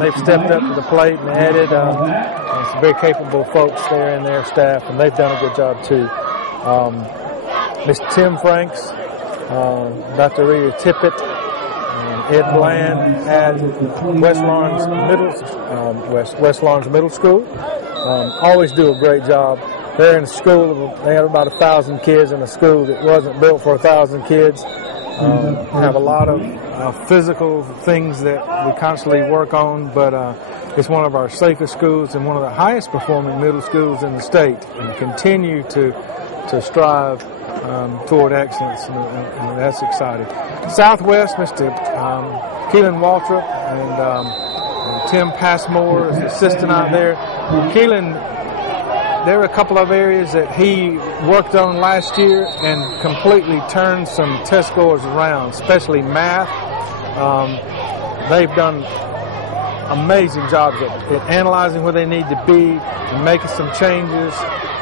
they've stepped up to the plate and added some very capable folks there in their staff, and they've done a good job too. Mr. Tim Franks, Dr. Rita Tippett, Ed Bland at West Laurens Middle School. Always do a great job. They're in a school, they have about 1,000 kids in a school that wasn't built for 1,000 kids. Have a lot of physical things that we constantly work on, but it's one of our safest schools and one of the highest performing middle schools in the state, and continue to strive toward excellence, and that's exciting. Southwest, Mr. Keelan Waltrip and Tim Passmore is the assistant out there. Keelan, there were a couple of areas that he worked on last year and completely turned some test scores around, especially math. They've done amazing jobs at analyzing where they need to be and making some changes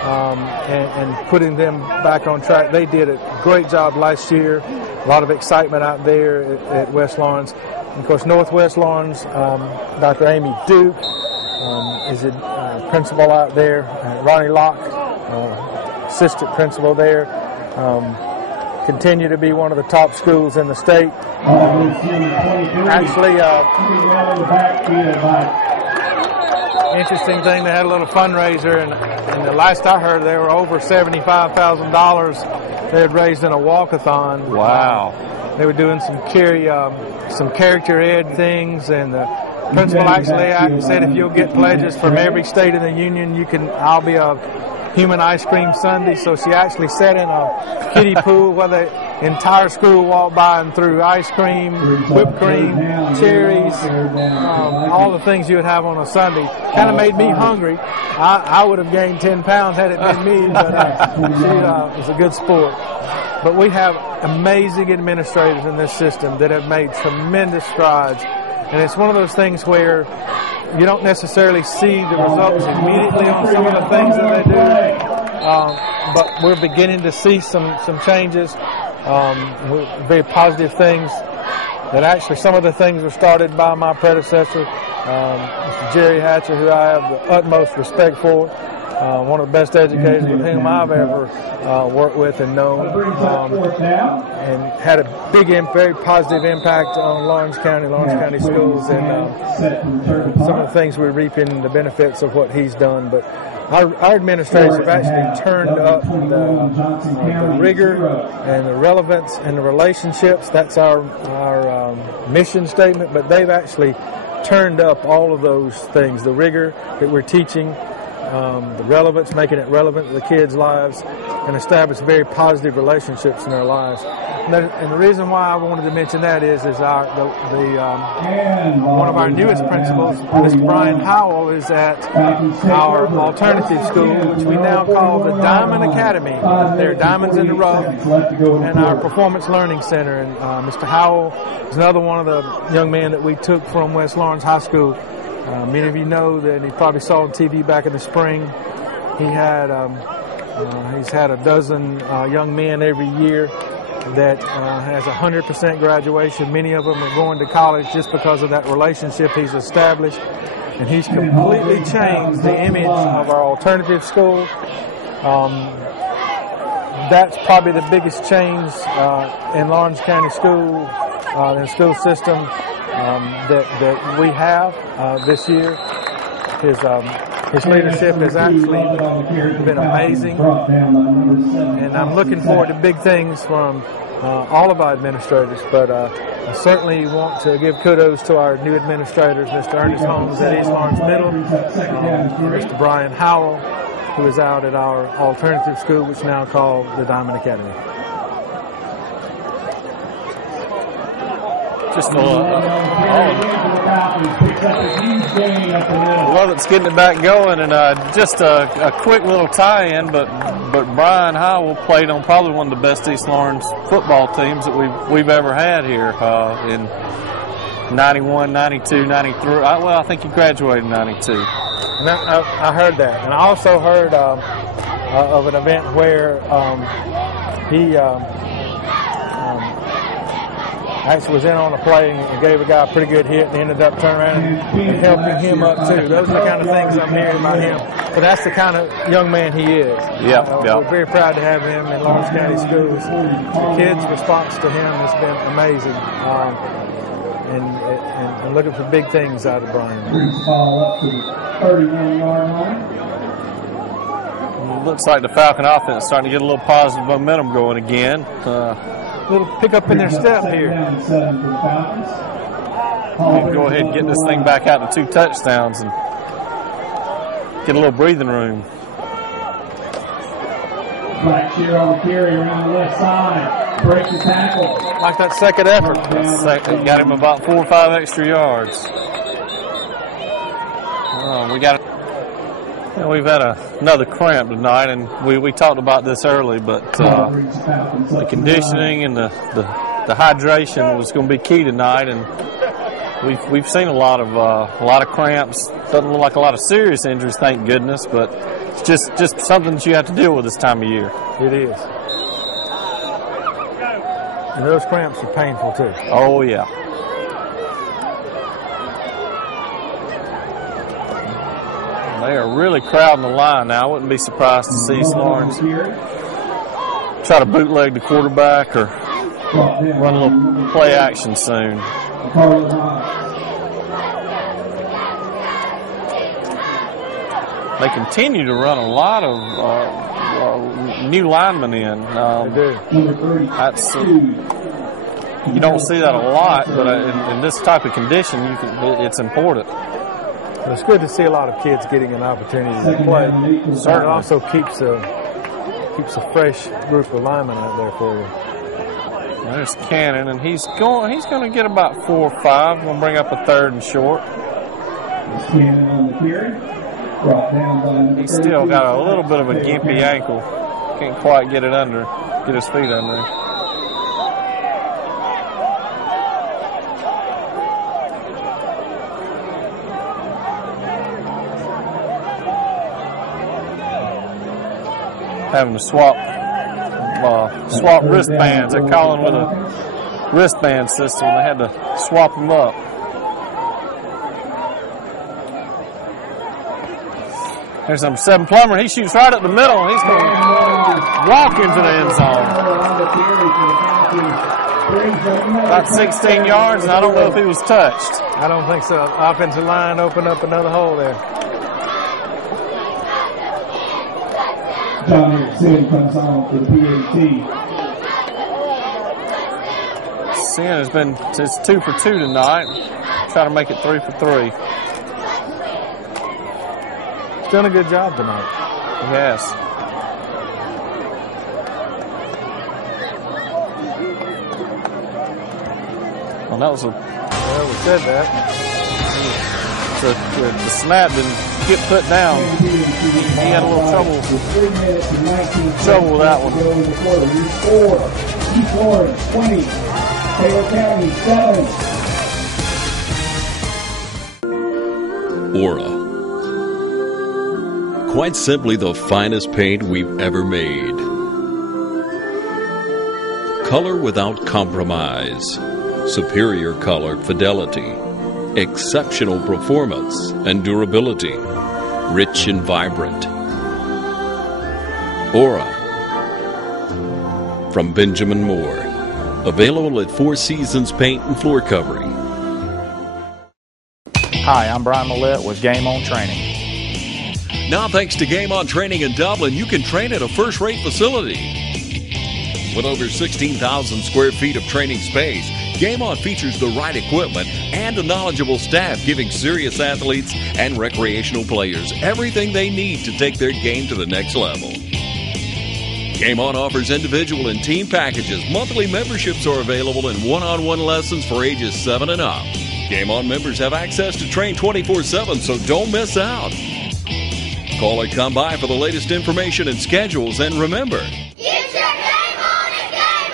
and putting them back on track. They did a great job last year. A lot of excitement out there at West Laurens. And of course, Northwest Laurens, Dr. Amy Duke is a principal out there. Ronnie Locke, assistant principal there. Continue to be one of the top schools in the state. Actually, interesting thing, they had a little fundraiser, and the last I heard, they were over $75,000 they had raised in a walkathon. Wow. They were doing some character ed things, and the principal actually said, if you'll get pledges from every state in the union, I'll be a human ice cream sundae. So she actually sat in a kiddie pool where the entire school walked by and threw ice cream, whipped cream, cherries, all the things you would have on a Sunday. Kind of made me hungry. I would have gained 10 pounds had it been me, but she was a good sport. But we have amazing administrators in this system that have made tremendous strides. And it's one of those things where you don't necessarily see the results immediately on some of the things that they do, but we're beginning to see some changes, very positive things. That actually some of the things were started by my predecessor, Mr. Jerry Hatcher, who I have the utmost respect for. One of the best educators with whom I've ever worked with and known, and had a big, very positive impact on Laurens County schools, and some of the things we're reaping the benefits of what he's done. But our administrators have actually turned up the rigor and the relevance and the relationships. That's our mission statement, but they've actually turned up all of those things, the rigor that we're teaching, the relevance, making it relevant to the kids' lives, and establish very positive relationships in their lives. And the reason why I wanted to mention that is one of our newest principals, Mr. Brian Howell, is at our alternative school, which we now call the Diamond Academy. They're diamonds in the rough, and our Performance Learning Center. And Mr. Howell is another one of the young men that we took from West Lawrence High School. Many of you know that he probably saw on TV back in the spring. He's had a dozen young men every year that has 100% graduation. Many of them are going to college just because of that relationship he's established. And he's completely changed the image of our alternative school. That's probably the biggest change in Lawrence County School, in the school system that we have this year. His leadership has actually been amazing, and I'm looking forward to big things from all of our administrators, but I certainly want to give kudos to our new administrators, Mr. Ernest Holmes at East Lawrence Middle, Mr. Brian Howell, who is out at our alternative school, which is now called the Diamond Academy. Just I love it's getting it back going, and just a quick little tie-in, but Brian Howell played on probably one of the best East Lawrence football teams that we've ever had here in 91, 92, 93. Well, I think he graduated in 92. And I heard that, and I also heard of an event where he actually was in on a play and gave a guy a pretty good hit and ended up turning around and helping him up too. Those are the kind of things I'm hearing about him. But that's the kind of young man he is. We're very proud to have him in Lawrence County Schools. The kids' response to him has been amazing. And looking for big things out of Brian. Looks like the Falcon offense is starting to get a little positive momentum going again. Little pick up in their step here. Go ahead and get this thing back out to 2 touchdowns and get a little breathing room. Black cheer on the carry around the left side. Breaks the tackle. Like that second effort. Got him about 4 or 5 extra yards. We've had another cramp tonight, and we talked about this early, but the conditioning and the hydration was going to be key tonight, and we've seen a lot of cramps. Doesn't look like a lot of serious injuries, thank goodness, but it's just something that you have to deal with this time of year. It is. And those cramps are painful too. Oh yeah. They are really crowding the line now. I wouldn't be surprised to see East Lawrence try to bootleg the quarterback or run a little play action soon. They continue to run a lot of new linemen in. You don't see that a lot, but in this type of condition, it's important. It's good to see a lot of kids getting an opportunity to play. It also keeps a fresh group of linemen out there for you. There's Cannon, and he's going to get about 4 or 5. Going to bring up a 3rd and short. Cannon on the carry. He's still got a little bit of a gimpy ankle. Can't quite get his feet under. Having to swap wristbands. They're calling with a wristband system. They had to swap them up. There's number 7 Plummer. He shoots right up the middle. He's going to walk into the end zone. About 16 yards, and I don't know if he was touched. I don't think so. Offensive line opened up another hole there. John Sin comes on for the PAT. Sin has been 2 for 2 tonight. Try to make it 3 for 3. done a good job tonight. Yes. Well, that was a... Well, we said that. The snap didn't get put down. He had a little trouble with that one. He scored 20. Taylor County 7. Aura. Quite simply the finest paint we've ever made. Color without compromise. Superior color fidelity. Exceptional performance and durability. Rich and vibrant. Aura. From Benjamin Moore. Available at Four Seasons Paint and Floor Covering. Hi, I'm Brian Millette with Game On Training. Now, thanks to Game On Training in Dublin, you can train at a first-rate facility. With over 16,000 square feet of training space, Game On features the right equipment and a knowledgeable staff giving serious athletes and recreational players everything they need to take their game to the next level. Game On offers individual and team packages. Monthly memberships are available in one-on-one lessons for ages 7 and up. Game On members have access to train 24/7, so don't miss out. Call or come by for the latest information and schedules, and remember, get your game on at Game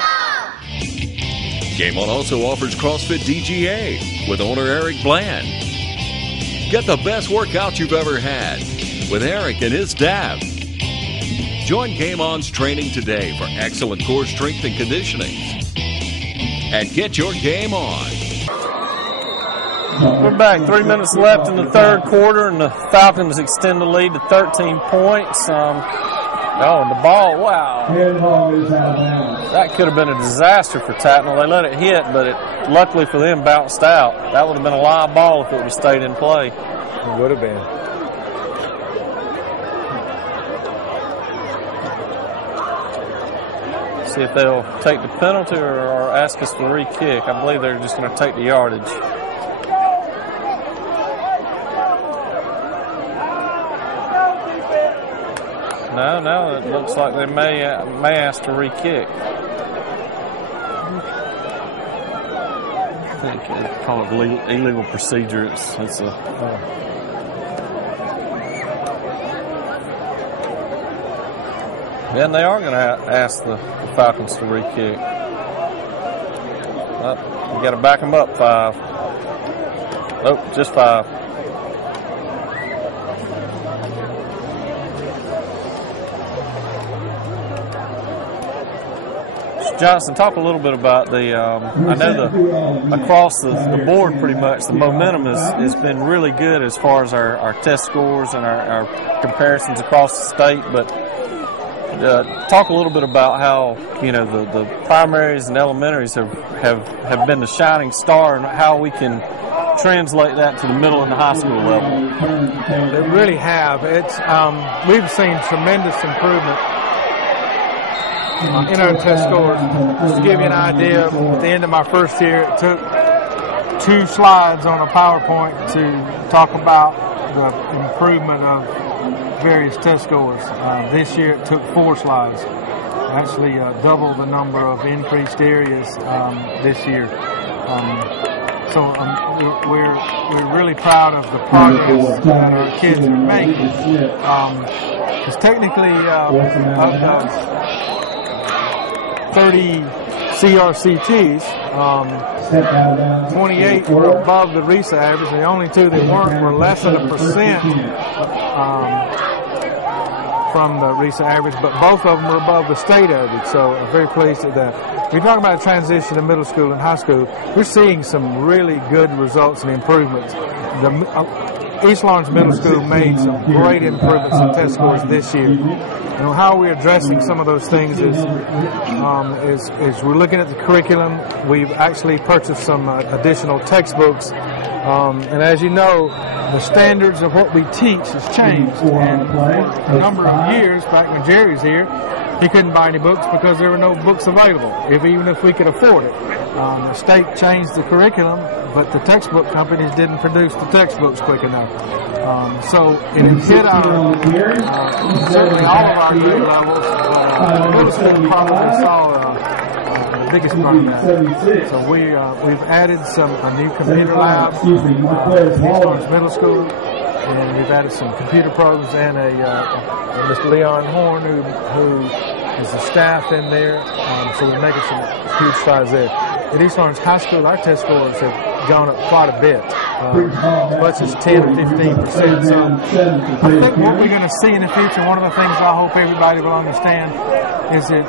On! Game On also offers CrossFit DGA with owner Eric Bland. Get the best workout you've ever had with Eric and his staff. Join Game On's training today for excellent core strength and conditioning. And get your game on. We're back. 3 minutes left in the third quarter, and the Falcons extend the lead to 13 points. And the ball, wow. That could have been a disaster for Tatnall. They let it hit, but it luckily for them bounced out. That would have been a live ball if it would have stayed in play. It would have been. See if they'll take the penalty or ask us to re-kick. I believe they're just going to take the yardage. No, it looks like they may ask to re-kick. I think they call it illegal procedure. It's a... And they are going to ask the Falcons to re-kick. You got to back them up 5. Nope, just 5. Johnson, talk a little bit about the, I know across the board pretty much, the momentum has been really good as far as our test scores and our comparisons across the state, but talk a little bit about how, the primaries and elementaries have been the shining star and how we can translate that to the middle and the high school level. They really have. We've seen tremendous improvement in our test scores. Just to give you an idea, at the end of my first year, it took 2 slides on a PowerPoint to talk about the improvement of various test scores. This year it took 4 slides. Actually double the number of increased areas this year. We're really proud of the progress that our kids are making. Because technically of the 30 CRCTs, 28 were above the RESA average. The only 2 that weren't were less than 1% from the RESA average, but both of them were above the state average, so I'm very pleased at that. We're talking about a transition to middle school and high school. We're seeing some really good results and improvements. East Lawrence Middle School made some great improvements in test scores this year. And how we're addressing some of those things is we're looking at the curriculum. We've actually purchased some additional textbooks. And as you know, the standards of what we teach has changed. And for a number of years, back when Jerry was here, he couldn't buy any books because there were no books available, even if we could afford it. The state changed the curriculum, but the textbook companies didn't produce the textbooks quick enough. So it hit certainly all of our grade levels. Middle school probably saw the biggest part of that. So we've added a new computer lab in middle school, and we've added some computer programs and Mr. Leon Horn, who is the staff in there. So we're making some huge strides there. At East Lawrence High School, our test scores have gone up quite a bit, as much as 10 or 15%. So I think what we're going to see in the future, one of the things I hope everybody will understand, is that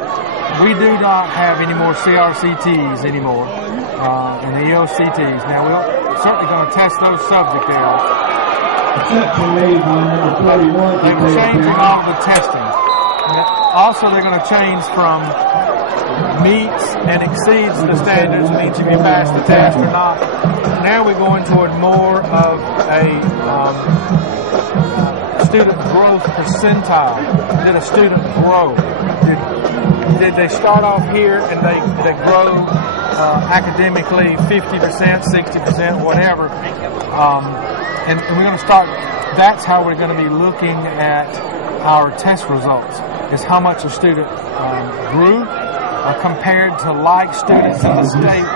we do not have any more CRCTs anymore, and the EOCTs. Now, we're certainly going to test those subject areas. They were changing all the testing. Also, they're going to change from meets and exceeds the standards, means if you pass the test or not. Now we're going toward more of a student growth percentile. Did a student grow? Did they start off here and they grow academically 50%, 60%, whatever? And we're going to start, that's how we're going to be looking at our test results, is how much a student grew compared to like students in the state.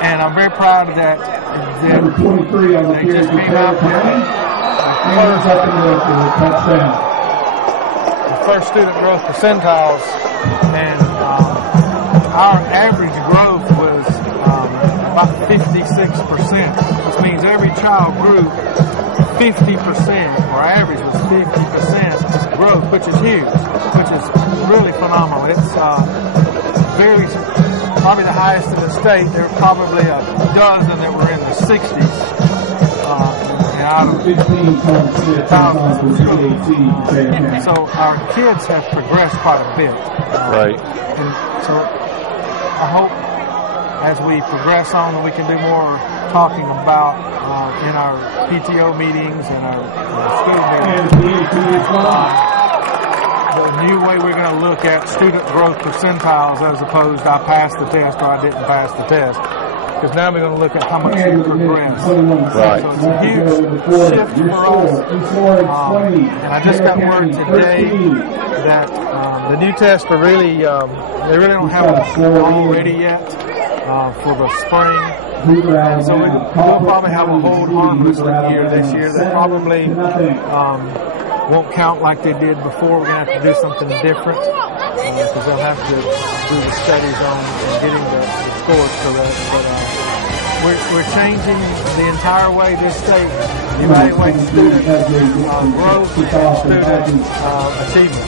And I'm very proud of that. They just came out with the first student growth percentiles, and our average growth was about 56%, which means every child grew 50%, or average was 50% growth, which is huge, which is really phenomenal. It's probably the highest in the state. There were probably a dozen that were in the 60s out of thousands of schools. So our kids have progressed quite a bit. Right. And so I hope as we progress on that we can do more talking about in our PTO meetings and our school meetings the new way we're going to look at student growth percentiles, as opposed to I passed the test or I didn't pass the test. Because now we're going to look at how much you progress. Right. So it's a huge shift for us. And I just got word today that the new tests are really, they really don't have them all ready yet for the spring. And so we'll probably have a hold harmless year this year that probably won't count like they did before. We're going to have to do something different because they'll have to do the studies on getting the scores correct. But we're changing the entire way this state evaluates student growth and student achievement.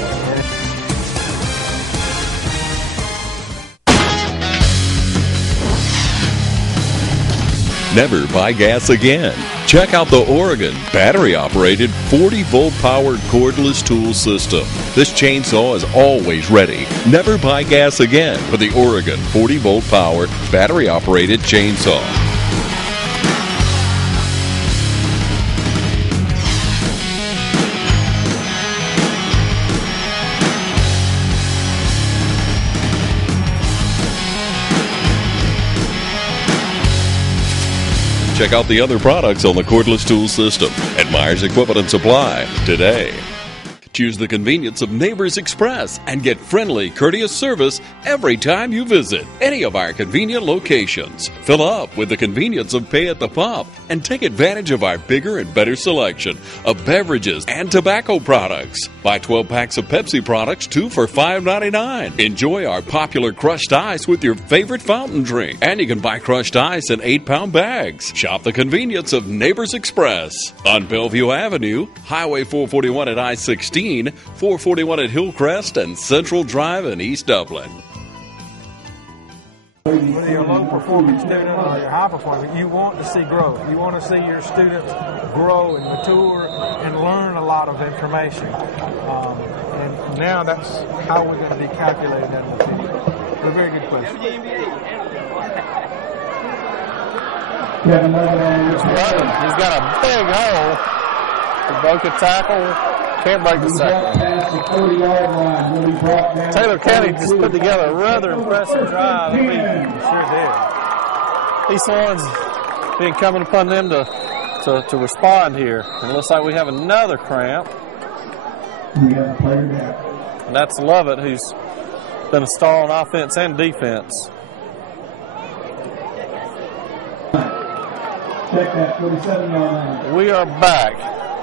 Never buy gas again. Check out the Oregon battery-operated 40-volt powered cordless tool system. This chainsaw is always ready. Never buy gas again with the Oregon 40-volt powered battery-operated chainsaw. Check out the other products on the cordless tool system at Myers Equipment & Supply today. Choose the convenience of Neighbors Express and get friendly, courteous service every time you visit any of our convenient locations. Fill up with the convenience of pay at the pump and take advantage of our bigger and better selection of beverages and tobacco products. Buy 12 packs of Pepsi products, 2 for $5.99. Enjoy our popular crushed ice with your favorite fountain drink. And you can buy crushed ice in 8-pound bags. Shop the convenience of Neighbors Express on Bellevue Avenue, Highway 441 at I-16, 441 at Hillcrest, and Central Drive in East Dublin. Whether you're a low-performing student or you're high-performing, you want to see growth. You want to see your students grow and mature and learn a lot of information. And now that's how we're going to be calculating that in the future. A very good question. He's got a big hole. He broke a tackle. Can't break the second. Taylor County just put together a rather impressive drive. Sure did. East Lawrence been coming upon them to respond here. And it looks like we have another cramp. And that's Lovett, who's been a star on offense and defense. Check that 47-yard line. We are back.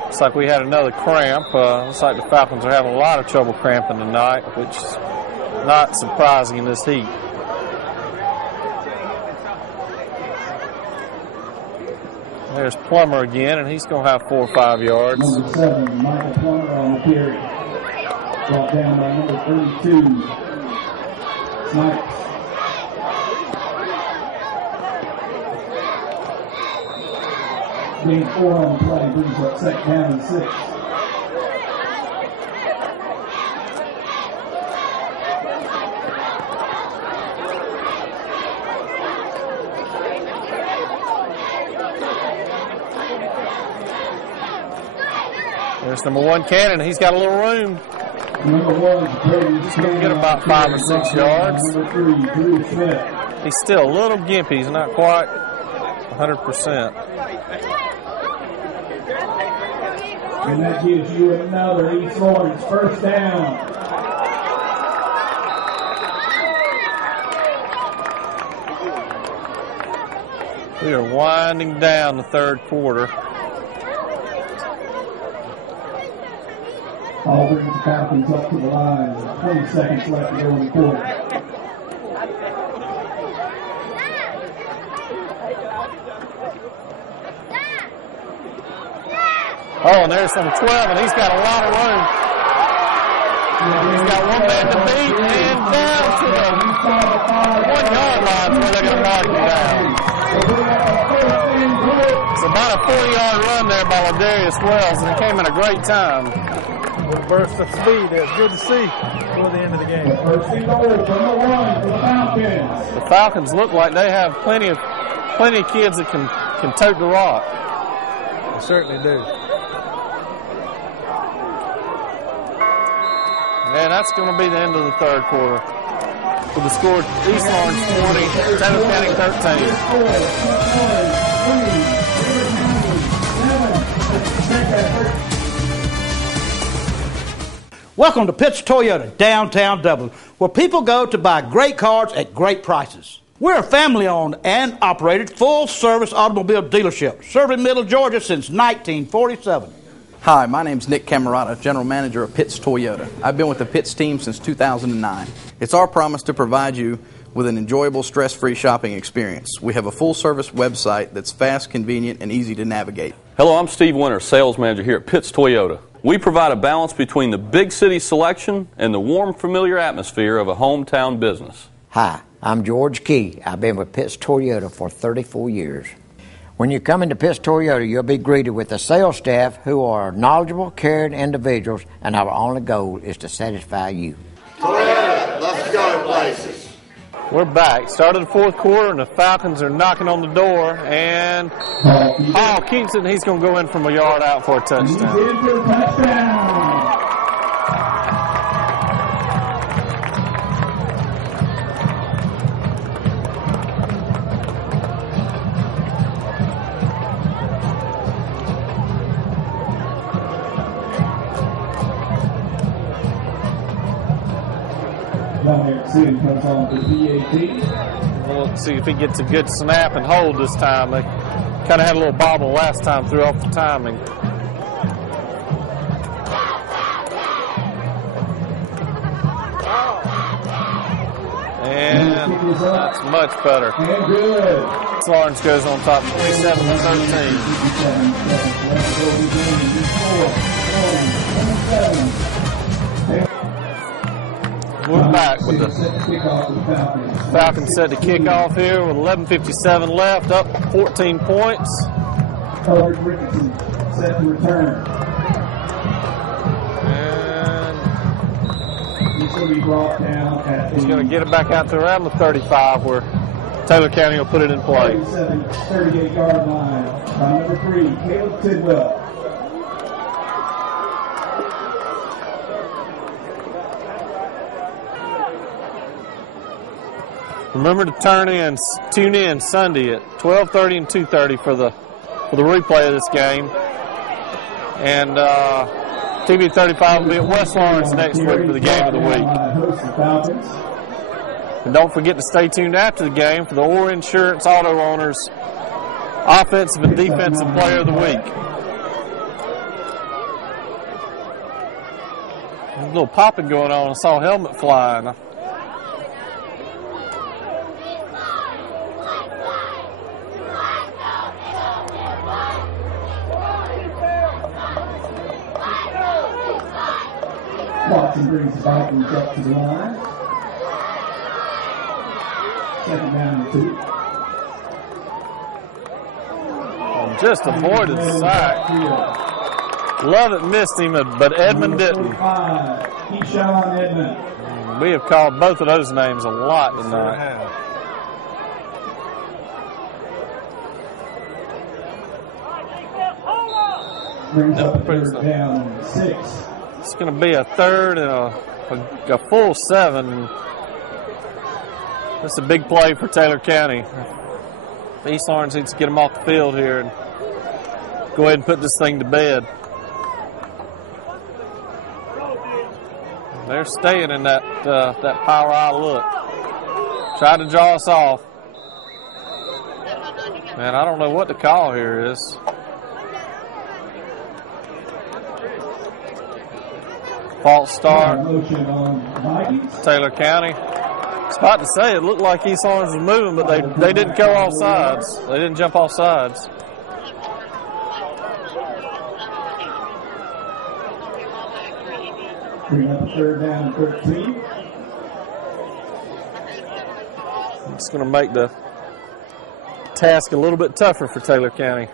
Looks like we had another cramp. Looks like the Falcons are having a lot of trouble cramping tonight, which is not surprising in this heat. There's Plummer again, and he's going to have 4 or 5 yards. Number 7, Michael Plummer on the carry. Brought down by number 32, Snipes. Gain 4 on the play, brings up second down and 6. There's number 1, Cannon. He's got a little room. Number 1, he's going to get about 5 or 6 yards. Number 3, Drew Smith. He's still a little gimpy. He's not quite 100%. And that gives you another East Lawrence first down. We are winding down the third quarter. All brings the Falcons up to the line with 20 seconds left to go in the quarter. Oh, and there's number 12, and he's got a lot of room. He's got one man to beat, and down to the 1-yard line where they're going to mark him down. It's about a 40-yard run there by Ladarius Wells, and it came at a great time. A burst of speed. That's good to see toward the end of the game. First and goal, number 1 for the Falcons. The Falcons look like they have plenty of kids that can tote the rock. They certainly do. And that's going to be the end of the third quarter. With the score, East Lawrence 20, Taylor County 13. Welcome to Pitts Toyota, downtown Dublin, where people go to buy great cars at great prices. We're a family-owned and operated full-service automobile dealership, serving Middle Georgia since 1947. Hi, my name's Nick Camerata, General Manager of Pitts Toyota. I've been with the Pitts team since 2009. It's our promise to provide you with an enjoyable, stress-free shopping experience. We have a full-service website that's fast, convenient, and easy to navigate. Hello, I'm Steve Winter, Sales Manager here at Pitts Toyota. We provide a balance between the big city selection and the warm, familiar atmosphere of a hometown business. Hi, I'm George Key. I've been with Pitts Toyota for 34 years. When you come into Pitts Toyota, you'll be greeted with a sales staff who are knowledgeable, caring individuals, and our only goal is to satisfy you. Toyota, let's go places. We're back. Started the fourth quarter, and the Falcons are knocking on the door, and Hall keeps it, and he's going to go in from a yard out for a touchdown. Comes on for PAT. We'll see if he gets a good snap and hold this time. They kind of had a little bobble last time, threw off the timing. And that's much better. Lawrence goes on top, 27-13. We're back with the Falcons set to kick off here with 11:57 left, up 14 points. Richardson set to return. And he's going to be brought down at he's going to get it back out to around the 35 where Taylor County will put it in play. 38-yard line by number 3, Caleb Tidwell. Remember to tune in Sunday at 12:30 and 2:30 for the replay of this game. And TV 35 will be at West Lawrence next week for the game of the week. And don't forget to stay tuned after the game for the Orr Insurance Auto Owners Offensive and Defensive Player of the Week. There's a little popping going on. I saw a helmet flying. Watson brings the Vikings up to the line. Second down and 2. Just avoided the sack. Lovett missed him, but Edmond didn't. Keyshawn Edmond. We have called both of those names a lot tonight. Brings up a third down and 6. It's going to be a third and a full 7. That's a big play for Taylor County. East Lawrence needs to get them off the field here and go ahead and put this thing to bed. They're staying in that power eye look. Trying to draw us off. Man, I don't know what the call here is. False start. Taylor County. I was about to say, it looked like East Lawrence was moving, but they didn't go off sides. They didn't jump off sides. Bring up a third down and 13. It's going to make the task a little bit tougher for Taylor County.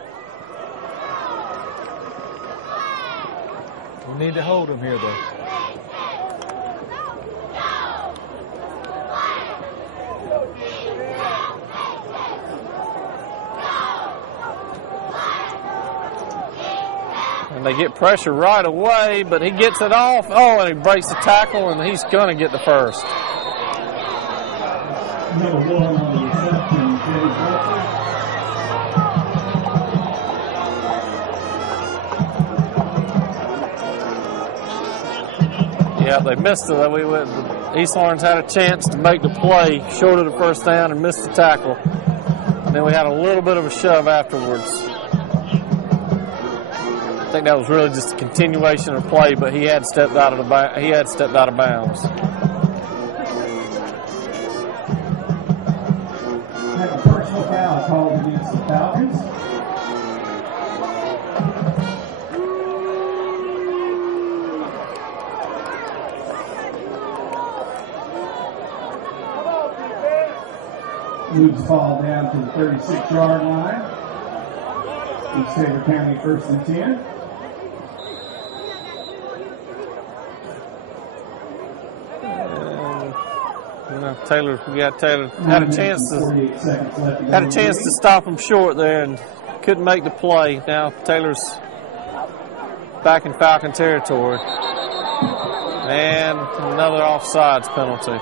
We need to hold them here, though. And they get pressure right away, but he gets it off. Oh, and he breaks the tackle, and he's going to get the first. Number 1 on the reception, James Walker. Yeah, they missed it. East Lawrence had a chance to make the play short of the first down and missed the tackle. And then we had a little bit of a shove afterwards. I think that was really just a continuation of play, but he had stepped out of bounds. Have a personal foul called against the Falcons. Moves the ball down to the 36-yard line. East Taylor County 1st and 10. Taylor had a chance to stop him short there and couldn't make the play. Now Taylor's back in Falcon territory. And another offsides penalty.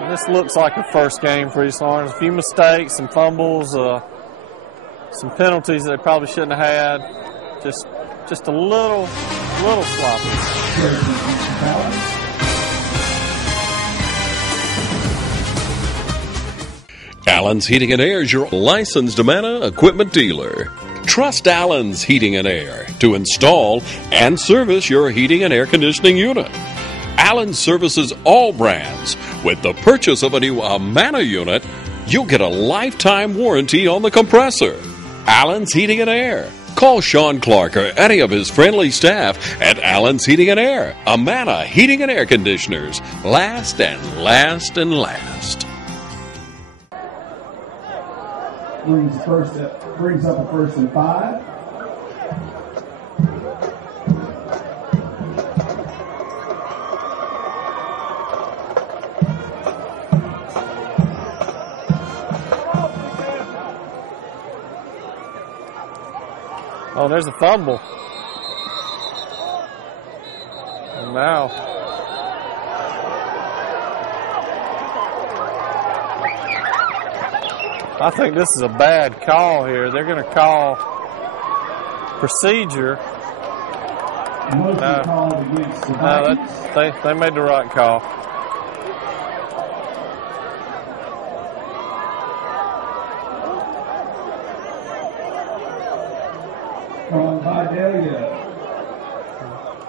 And this looks like a first game for East Lawrence. A few mistakes, some fumbles, some penalties that they probably shouldn't have had. Just a little sloppy. Allen's Heating and Air is your licensed Amana equipment dealer. Trust Allen's Heating and Air to install and service your heating and air conditioning unit. Allen services all brands. With the purchase of a new Amana unit, you'll get a lifetime warranty on the compressor. Allen's Heating and Air. Call Sean Clark or any of his friendly staff at Allen's Heating and Air. Amana Heating and Air Conditioners. Last and last and last. Brings up a 1st and 5. Oh, there's a fumble. Now, I think this is a bad call here. They're going to call procedure. They made the right call. From Vidalia.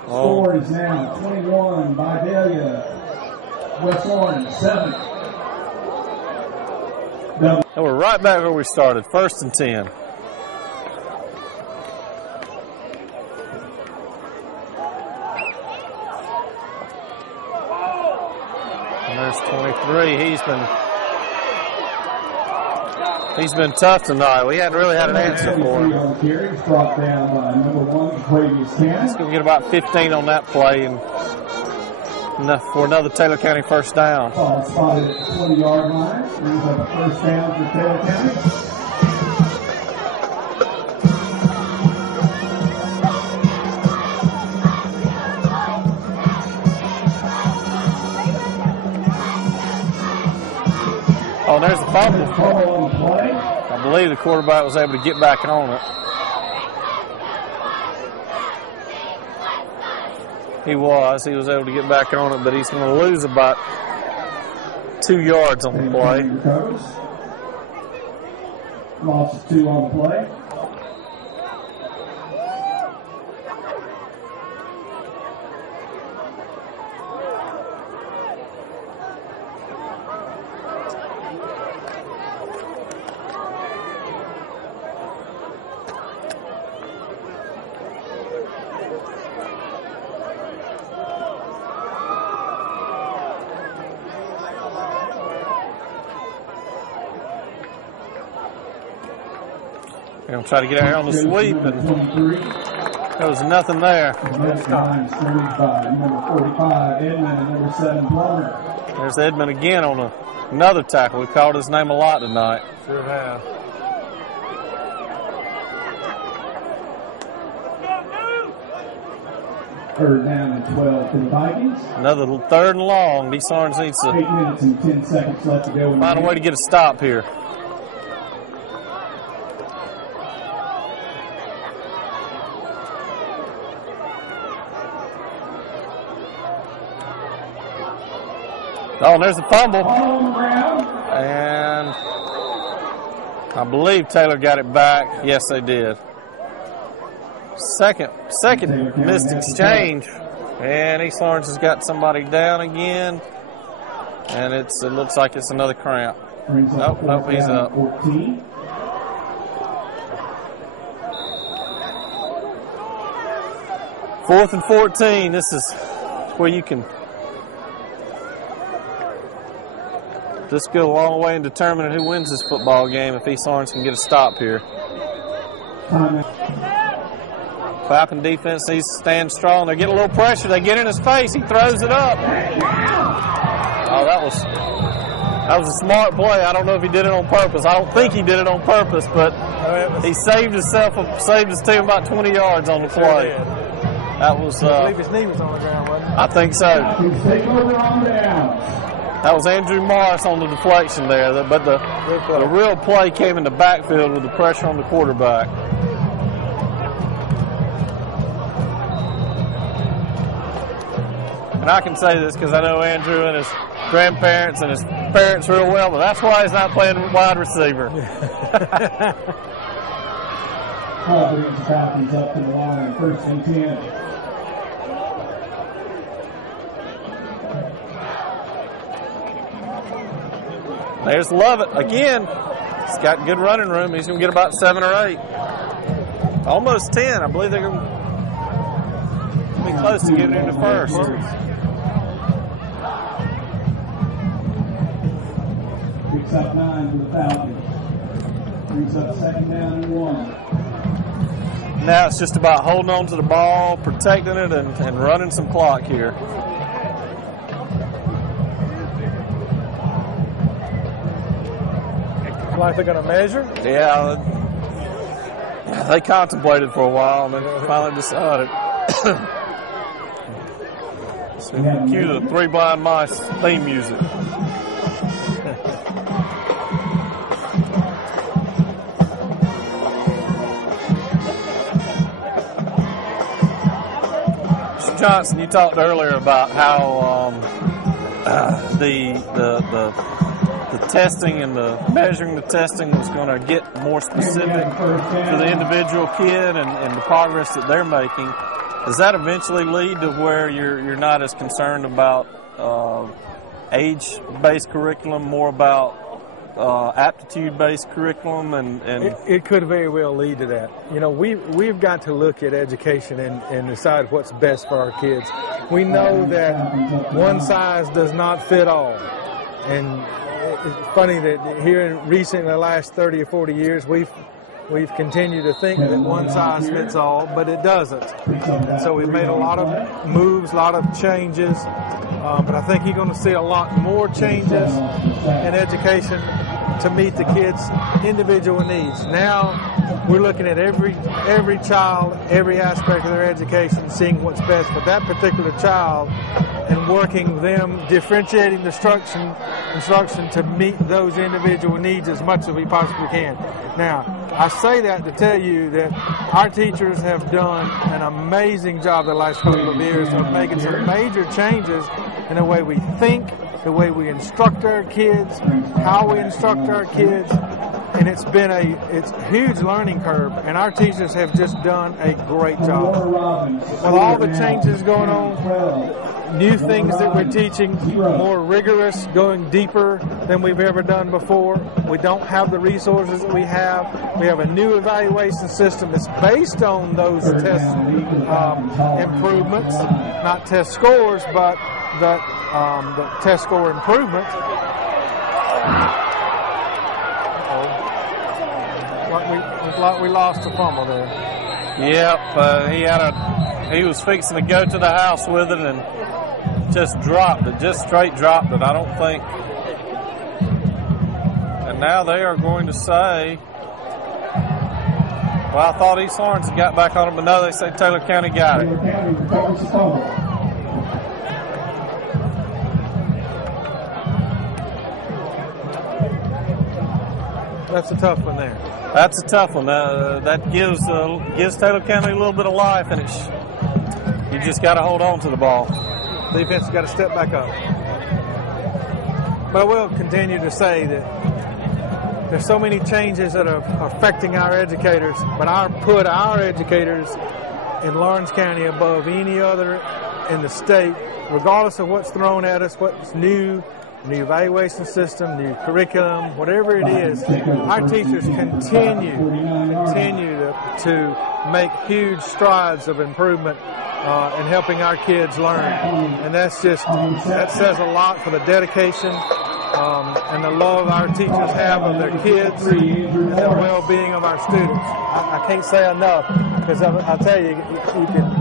Score is now 21. Vidalia. West Orange 7. And we're right back where we started. 1st and 10. And there's 23. He's been tough tonight. We hadn't really had an answer for him. Brought down by number 1 previous count. He's going to get about 15 on that play and for another Taylor County first down. Ball spotted at the 20-yard line. Brings up a first down for Taylor County. Oh, and there's the fumble. I believe the quarterback was able to get back on it. He was able to get back on it, but he's going to lose about 2 yards on the play. Loss of 2 on the play. They're going to try to get out here on the sweep, and there was nothing there. There's Edmund again on another tackle. We called his name a lot tonight. Sure have. Third down and 12 for the Vikings. Another 3rd and long. D. Sarnes needs to 8 minutes and 10 seconds left to go. Find a way to get a stop here. Oh, and there's the fumble. And I believe Taylor got it back. Yes, they did. Second missed exchange. And East Lawrence has got somebody down again. And it looks like it's another cramp. Nope, he's up. 14. Fourth and 14. This is where you can just go a long way in determining who wins this football game if East Lawrence can get a stop here. Falcon defense needs to stand strong. They're getting a little pressure. They get in his face. He throws it up. Oh, that was a smart play. I don't know if he did it on purpose. I don't think he did it on purpose, but he saved his team about 20 yards on the play. That was. I believe his knee was on the ground, wasn't it? I think so. That was Andrew Morris on the deflection there, but the real play came in the backfield with the pressure on the quarterback. And I can say this because I know Andrew and his grandparents and his parents real well, but that's why he's not playing wide receiver. Brings the Falcons up to the line, 1st and 10. There's Lovett again. He's got good running room. He's going to get about 7 or 8. Almost 10. I believe they're going to be close to giving him the first. Picks up 9 for the Falcons. Brings up 2nd down and 1. Now it's just about holding on to the ball, protecting it, and running some clock here. Like they're going to measure? Yeah, they contemplated for a while and then finally decided. Cue the Three Blind Mice theme music. Mr. Johnson, you talked earlier about how the testing and the measuring the testing was going to get more specific to the individual kid and the progress that they're making. Does that eventually lead to where you're not as concerned about age-based curriculum, more about aptitude-based curriculum? And it could very well lead to that. You know, we've got to look at education and decide what's best for our kids. We know that one size does not fit all. And it's funny that here in the last 30 or 40 years, we've continued to think that one size fits all, but it doesn't. And so we've made a lot of moves, a lot of changes, but I think you're going to see a lot more changes in education to meet the kids' individual needs. Now we're looking at every child, every aspect of their education, seeing what's best for that particular child, and working them, differentiating the instruction to meet those individual needs as much as we possibly can. Now, I say that to tell you that our teachers have done an amazing job the last couple of years of making some major changes in the way we think, the way we instruct our kids, how we instruct our kids, and it's a huge learning curve, and our teachers have just done a great job. With all the changes going on, new things that we're teaching, more rigorous, going deeper than we've ever done before. We don't have the resources that we have. We have a new evaluation system that's based on those test improvements, not test scores, but the test score improvement. Like we lost a fumble there. Yep, he was fixing to go to the house with it and just straight dropped it. I don't think. And now they are going to say, well, I thought East Lawrence had got back on it, but no, they say Taylor County got it. That's a tough one there. That's a tough one. That gives Taylor County a little bit of life, and you just got to hold on to the ball. Defense has got to step back up. But I will continue to say that there's so many changes that are affecting our educators, but put our educators in Lawrence County above any other in the state, regardless of what's thrown at us, what's new evaluation system, new curriculum, whatever it is. Our teachers continue to make huge strides of improvement in helping our kids learn, and that says a lot for the dedication and the love our teachers have of their kids and the well-being of our students. I can't say enough, because I'll tell you, you can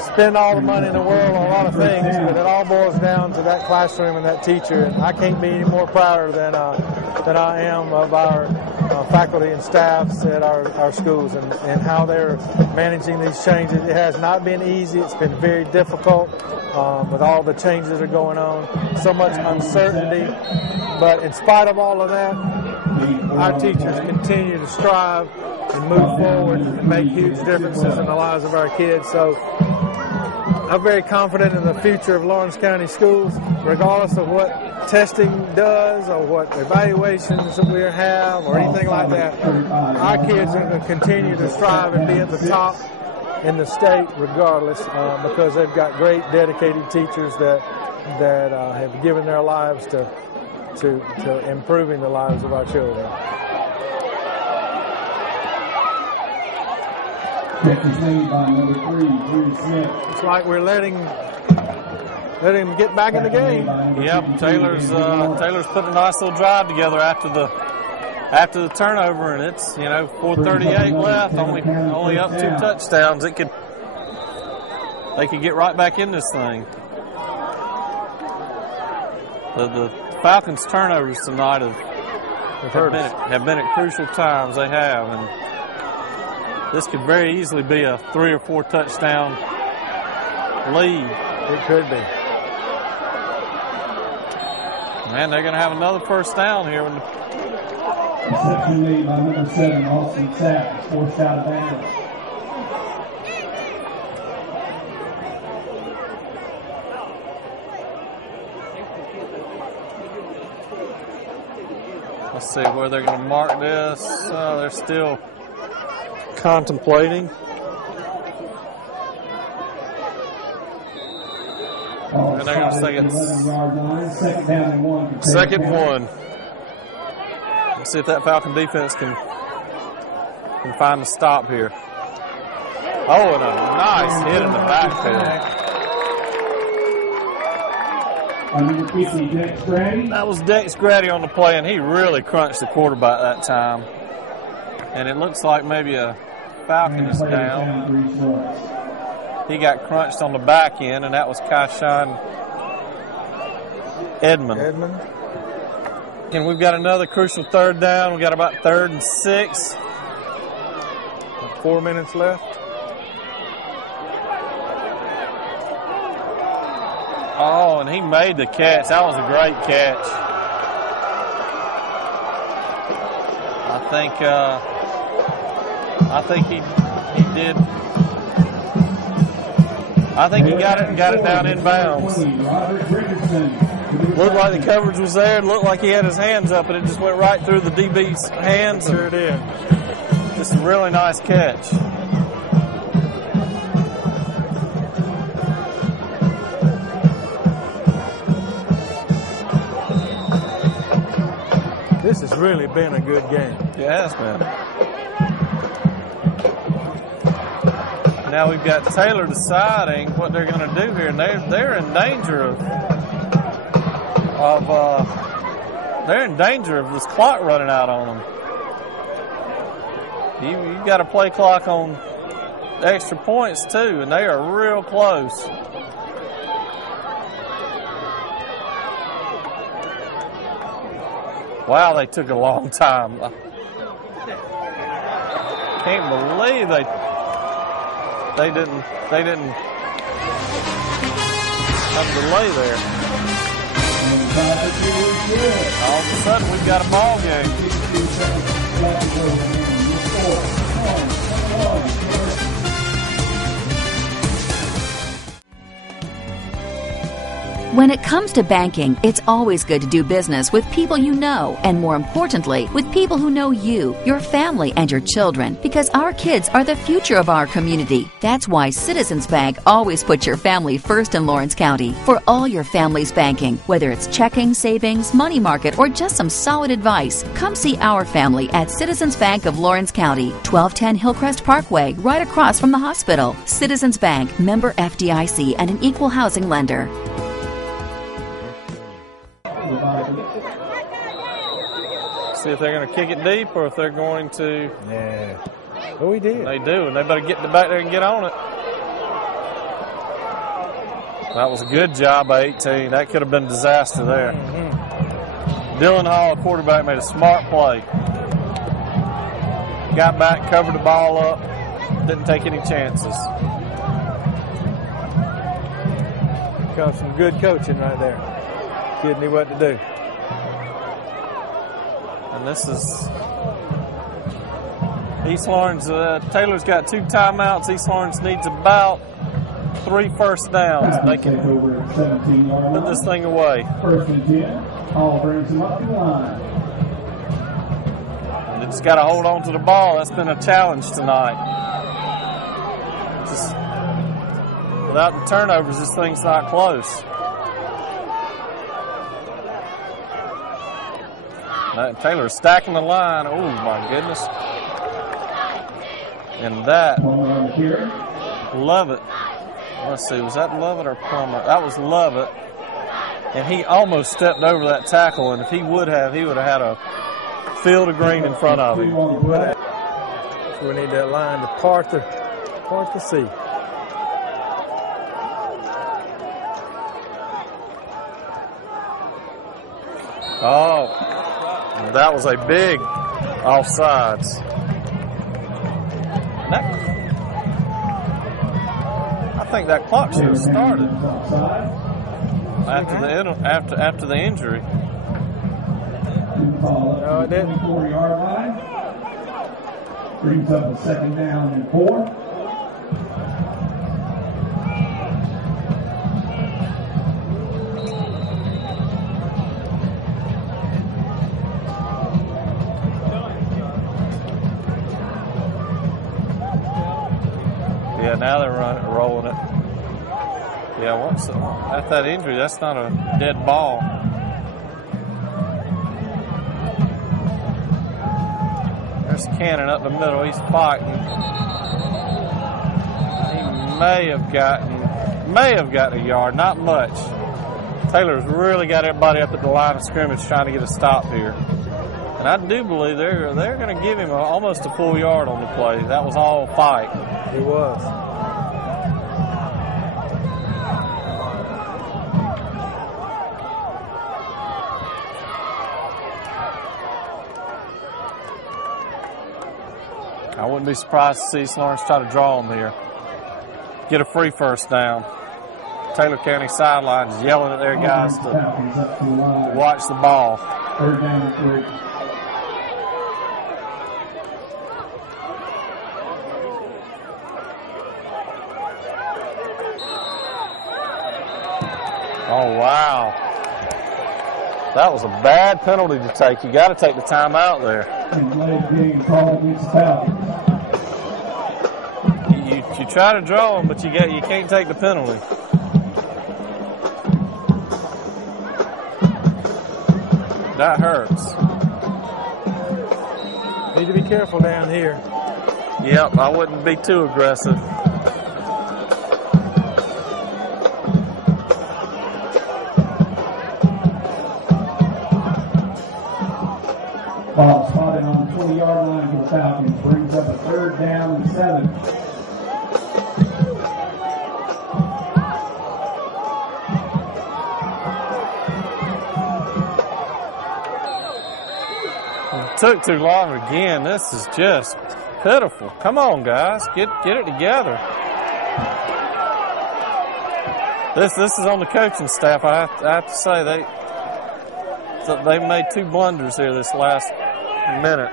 spend all the money in the world on a lot of things, but it all boils down to that classroom and that teacher. And I can't be any more prouder than I am of our faculty and staffs at our schools and how they're managing these changes. It has not been easy. It's been very difficult with all the changes that are going on, so much uncertainty. But in spite of all of that, our teachers continue to strive and move forward and make huge differences in the lives of our kids. So I'm very confident in the future of Lawrence County schools, regardless of what testing does or what evaluations that we have or anything like that. Our kids are going to continue to strive and be at the top in the state regardless, because they've got great dedicated teachers that have given their lives to improving the lives of our children. It's like we're letting him get back in the game. Yep, Taylor's put a nice little drive together after the turnover, and it's 4:38 left, only up 2 touchdowns. They could get right back in this thing. The Falcons' turnovers tonight have been at crucial times. They have, and this could very easily be a 3 or 4 touchdown lead. It could be. Man, they're going to have another first down here. Reception made by number 7, Austin Sapp, forced out of bounds. Let's see where they're going to mark this. They're still contemplating. And they're going to say it's 11-yard line, second down and 1. second and 1. Let's see if that Falcon defense can find the stop here. Oh, and a nice hit in the backfield. That was Dex Grady on the play, and he really crunched the quarterback that time. And it looks like maybe a Falcon is down. He got crunched on the back end, and that was Kaishan Edmond. And we've got another crucial third down. We've got about 3rd and 6. 4 minutes left. Oh, and he made the catch. That was a great catch. I think he did. I think he got it and got it down in bounds. Looked like the coverage was there. Looked like he had his hands up, and it just went right through the DB's hands. Sure did. Just a really nice catch. This has really been a good game. Yeah, it has been. Now we've got Taylor deciding what they're going to do here, and they're in danger of this clock running out on them. You've got a play clock on extra points too, and they are real close. Wow, they took a long time. Can't believe they didn't have a delay there. All of a sudden, we've got a ball game. When it comes to banking, it's always good to do business with people you know, and more importantly, with people who know you, your family, and your children, because our kids are the future of our community. That's why Citizens Bank always puts your family first in Lawrence County. For all your family's banking, whether it's checking, savings, money market, or just some solid advice, come see our family at Citizens Bank of Lawrence County, 1210 Hillcrest Parkway, right across from the hospital. Citizens Bank, member FDIC, and an equal housing lender. See if they're going to kick it deep or if they're going to. Yeah. Oh, we did. They do, and they better get back there and get on it. That was a good job by 18. That could have been a disaster there. Mm-hmm. Dylan Hall, quarterback, made a smart play. Got back, covered the ball up, didn't take any chances. Comes some good coaching right there. Kid knew what to do. And this is East Lawrence. Taylor's got 2 timeouts. East Lawrence needs about 3 first downs. They can put this thing away. 1st and 10. Hall brings him up the line. They just got to hold on to the ball. That's been a challenge tonight. Just without the turnovers, this thing's not close. Taylor stacking the line. Oh, my goodness. And that, Lovett. Let's see, was that Lovett or Plummer? That was Lovett. And he almost stepped over that tackle, and if he would have had a field of green in front of him. We need that line to part the sea. Oh. That was a big offsides. I think that clock should have started after the injury. call No, up to it the didn't. 24-yard line. Brings up a 2nd down and 4. Yeah, now they're rolling it. Yeah, once after that injury, that's not a dead ball. There's Cannon up the middle. He's fighting. He may have gotten a yard, not much. Taylor's really got everybody up at the line of scrimmage trying to get a stop here. And I do believe they're going to give him almost a full yard on the play. That was all fight. He was. I wouldn't be surprised to see East Lawrence try to draw him here. Get a free first down. Taylor County sidelines yelling at their guys to watch the ball. 3rd down and 3. Oh, wow. That was a bad penalty to take. You got to take the timeout there. Being called against Falcons. You try to draw them, but you can't take the penalty. That hurts. Need to be careful down here. Yep, I wouldn't be too aggressive. Ball spotted on the 20-yard line for the Falcons. Brings up a 3rd down and 7. It took too long again. This is just pitiful. Come on, guys. Get it together. This is on the coaching staff. I have to say they made 2 blunders here this last minute.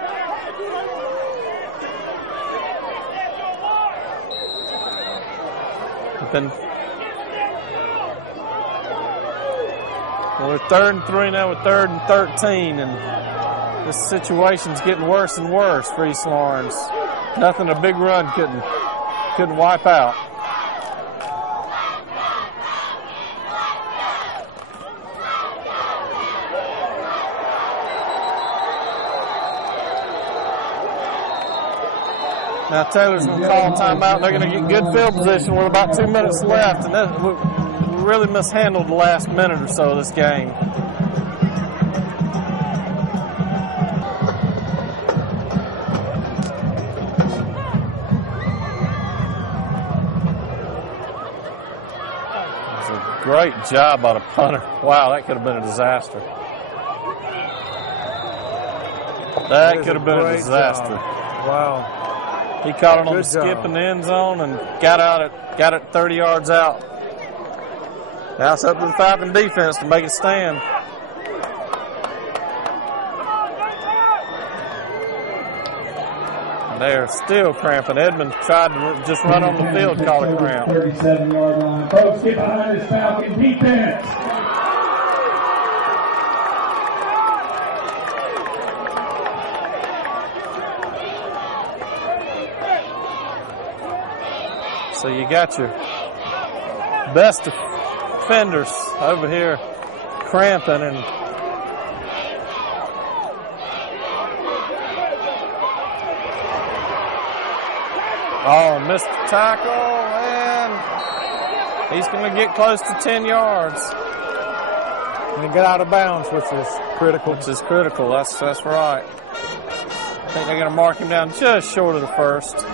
We're 3rd and 3 now. We're 3rd and 13, and this situation's getting worse and worse for East Lawrence. Nothing a big run couldn't wipe out. Now Taylor's going to call timeout. They're going to get good field position with about 2 minutes left, and we really mishandled the last minute or so of this game. It's a great job by the punter. Wow, that could have been a disaster. That could have been a disaster. Wow. He caught it on the skip in the end zone and got it 30 yards out. Now it's up to the Falcon defense to make it stand. And they're still cramping. Edmond tried to just run on the field, call it cramp. 37-yard line. Folks, get behind this Falcon defense. So you got your best defenders over here cramping, and missed the tackle, and he's going to get close to 10 yards. And get out of bounds, which is critical. That's right. I think they're going to mark him down just short of the first.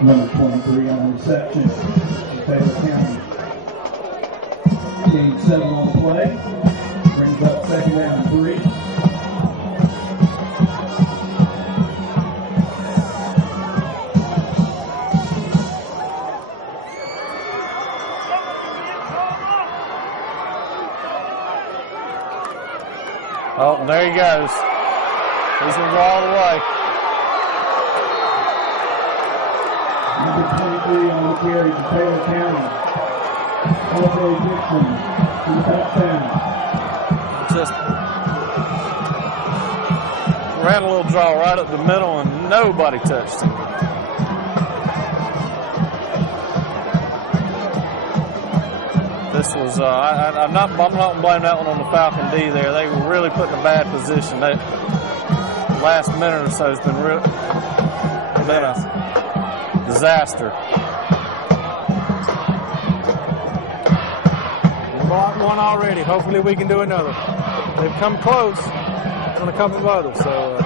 Number 23 on reception. Taylor County. Gain 7 on the play. Brings up 2nd down and 3. Oh, and there he goes. He's going to go all the way. Number 23 on the carry to Taylor County. Jose Dixon to the touchdown. Just ran a little draw right up the middle, and nobody touched him. This was, I'm not going to blame that one on the Falcon D there. They were really put in a bad position. The last minute or so has been a disaster. We bought one already. Hopefully we can do another. They've come close on a couple of others. So.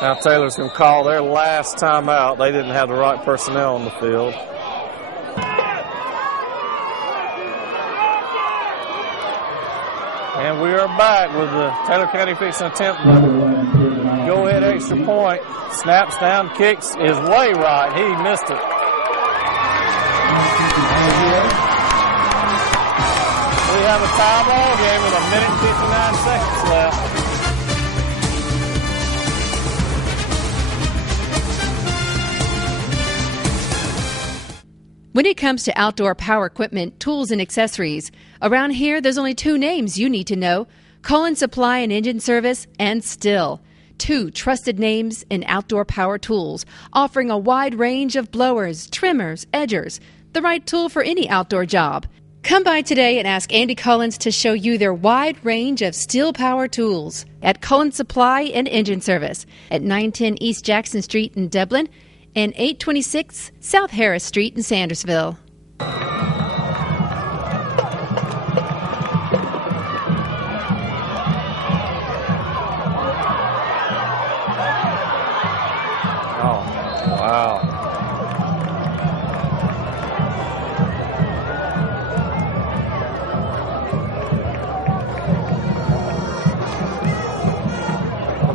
Now Taylor's going to call their last time out. They didn't have the right personnel on the field. And we are back with the Taylor County fixing an attempt to go ahead extra point. Snaps down, kicks is way right. He missed it. We have a tie ball game with 1 minute and 59 seconds left. When it comes to outdoor power equipment, tools, and accessories, around here there's only 2 names you need to know: Cullen Supply and Engine Service and Still. 2 trusted names in outdoor power tools, offering a wide range of blowers, trimmers, edgers, the right tool for any outdoor job. Come by today and ask Andy Collins to show you their wide range of Still power tools at Cullen Supply and Engine Service at 910 East Jackson Street in Dublin and 826 South Harris Street in Sandersville. Oh, wow.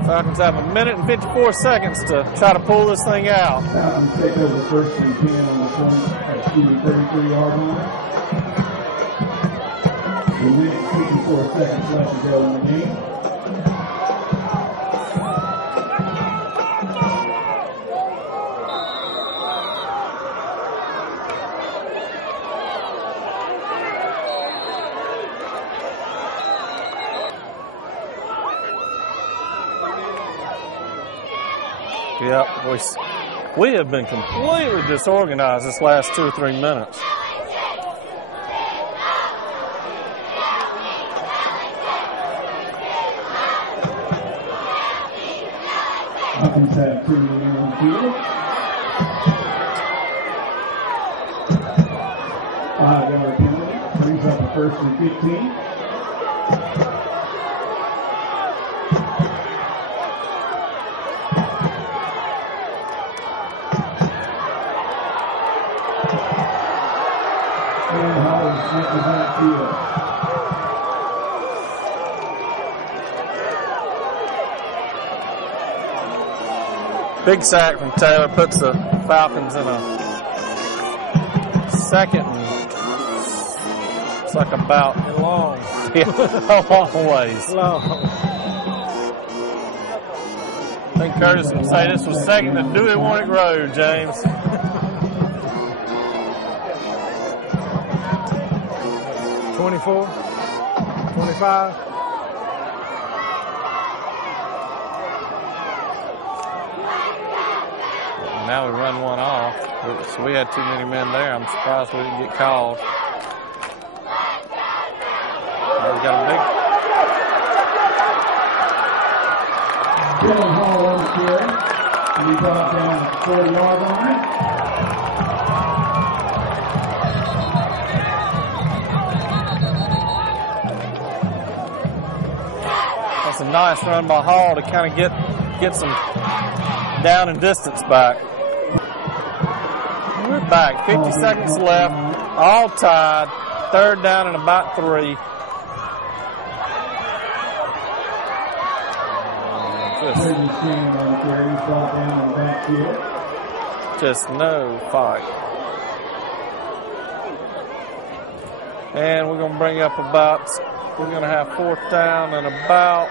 Falcons have 1 minute and 54 seconds to try to pull this thing out. Falcons take over first and 10 on the 33-yard line. 1 minute and 54 seconds left to go in the game. Yep, we have been completely disorganized this last 2 or 3 minutes. Falcons have 2 men on the field. 5-yard penalty brings up a first and 15. Big sack from Taylor puts the Falcons in a second and it's like about long. Yeah, a long ways. Long. I think Curtis would say this was second to Dewey Warnick Road, James. 24, 25. Now we run one off. So we had too many men there. I'm surprised we didn't get called. Now we got a big. Dylan Hall on the carry. And he brought down the 40-yard line. That's a nice run by Hall to kind of get some down and distance back. We're back. 50 seconds left. All tied. 3rd down and about 3. Just no fight. And we're going to bring up we're going to have 4th down and about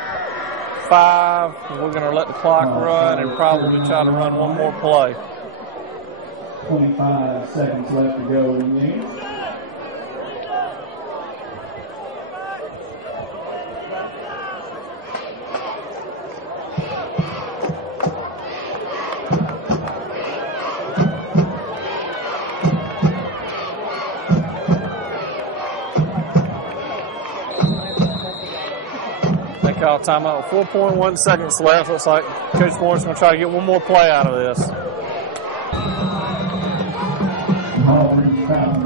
5. We're going to let the clock run and probably try to run one more play. 25 seconds left to go in the game. Call timeout. 4.1 seconds left. Looks like Coach Morris is going to try to get one more play out of this.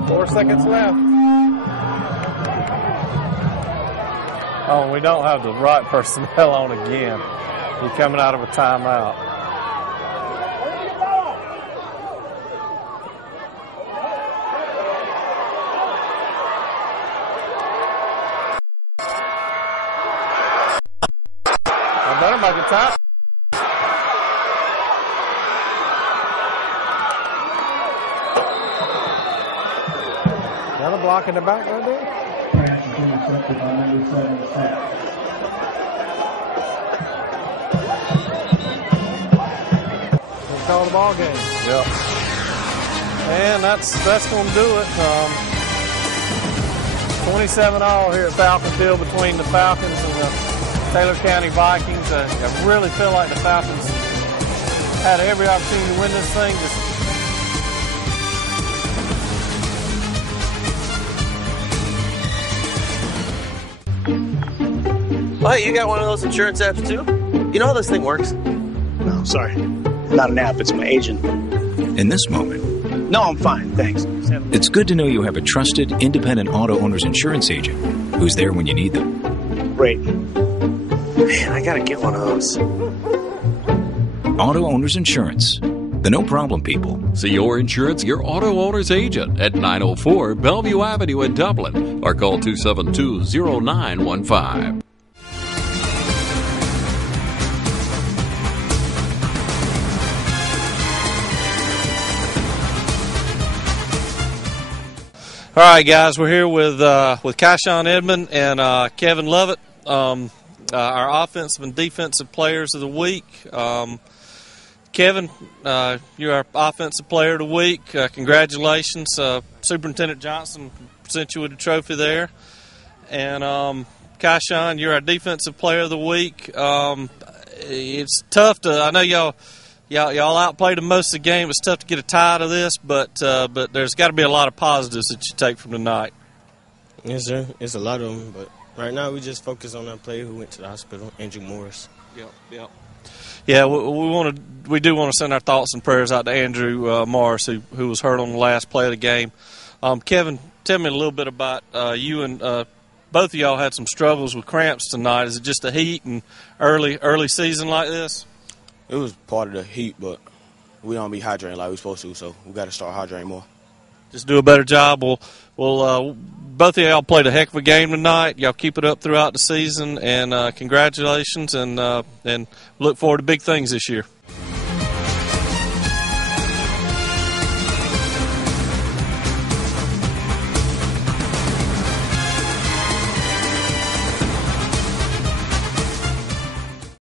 4 seconds left. Oh, we don't have the right personnel on again. He's coming out of a timeout. By the top. Another block in the back right there. We'll call the ball game. Yep. And that's going to do it. 27-all here at Falcon Field between the Falcons and the Taylor County Vikings. I really feel like the Falcons had every opportunity to win this thing. Oh, hey, you got one of those insurance apps too? You know how this thing works? No, sorry. Not an app, it's my agent. In this moment, No, I'm fine, thanks. it's good to know you have a trusted, independent auto owner's insurance agent who's there when you need them. Great. Man, I gotta get one of those. Auto Owners Insurance. The no problem people. See your insurance, your auto owner's agent at 904 Bellevue Avenue in Dublin or call 272-0915. All right, guys, we're here with Kyshawn Edmond and Kevin Lovett, our offensive and defensive players of the week. Kevin, you're our offensive player of the week. Congratulations. Superintendent Johnson sent you with a trophy there. And Kyshawn, you're our defensive player of the week. It's tough to – I know y'all outplayed them most of the game. It's tough to get a tie out of this, but there's got to be a lot of positives that you take from tonight. Yes, sir. It's a lot of them, but right now we just focus on that player who went to the hospital, Andrew Morris. Yep. Yeah, we do want to send our thoughts and prayers out to Andrew Morris, who was hurt on the last play of the game. Kevin, tell me a little bit about you and both of y'all had some struggles with cramps tonight. Is it just the heat and early season like this? It was part of the heat, but we don't be hydrating like we're supposed to, so we got to start hydrating more. Just do a better job. Well, both of y'all played a heck of a game tonight. Y'all keep it up throughout the season, and congratulations, and look forward to big things this year.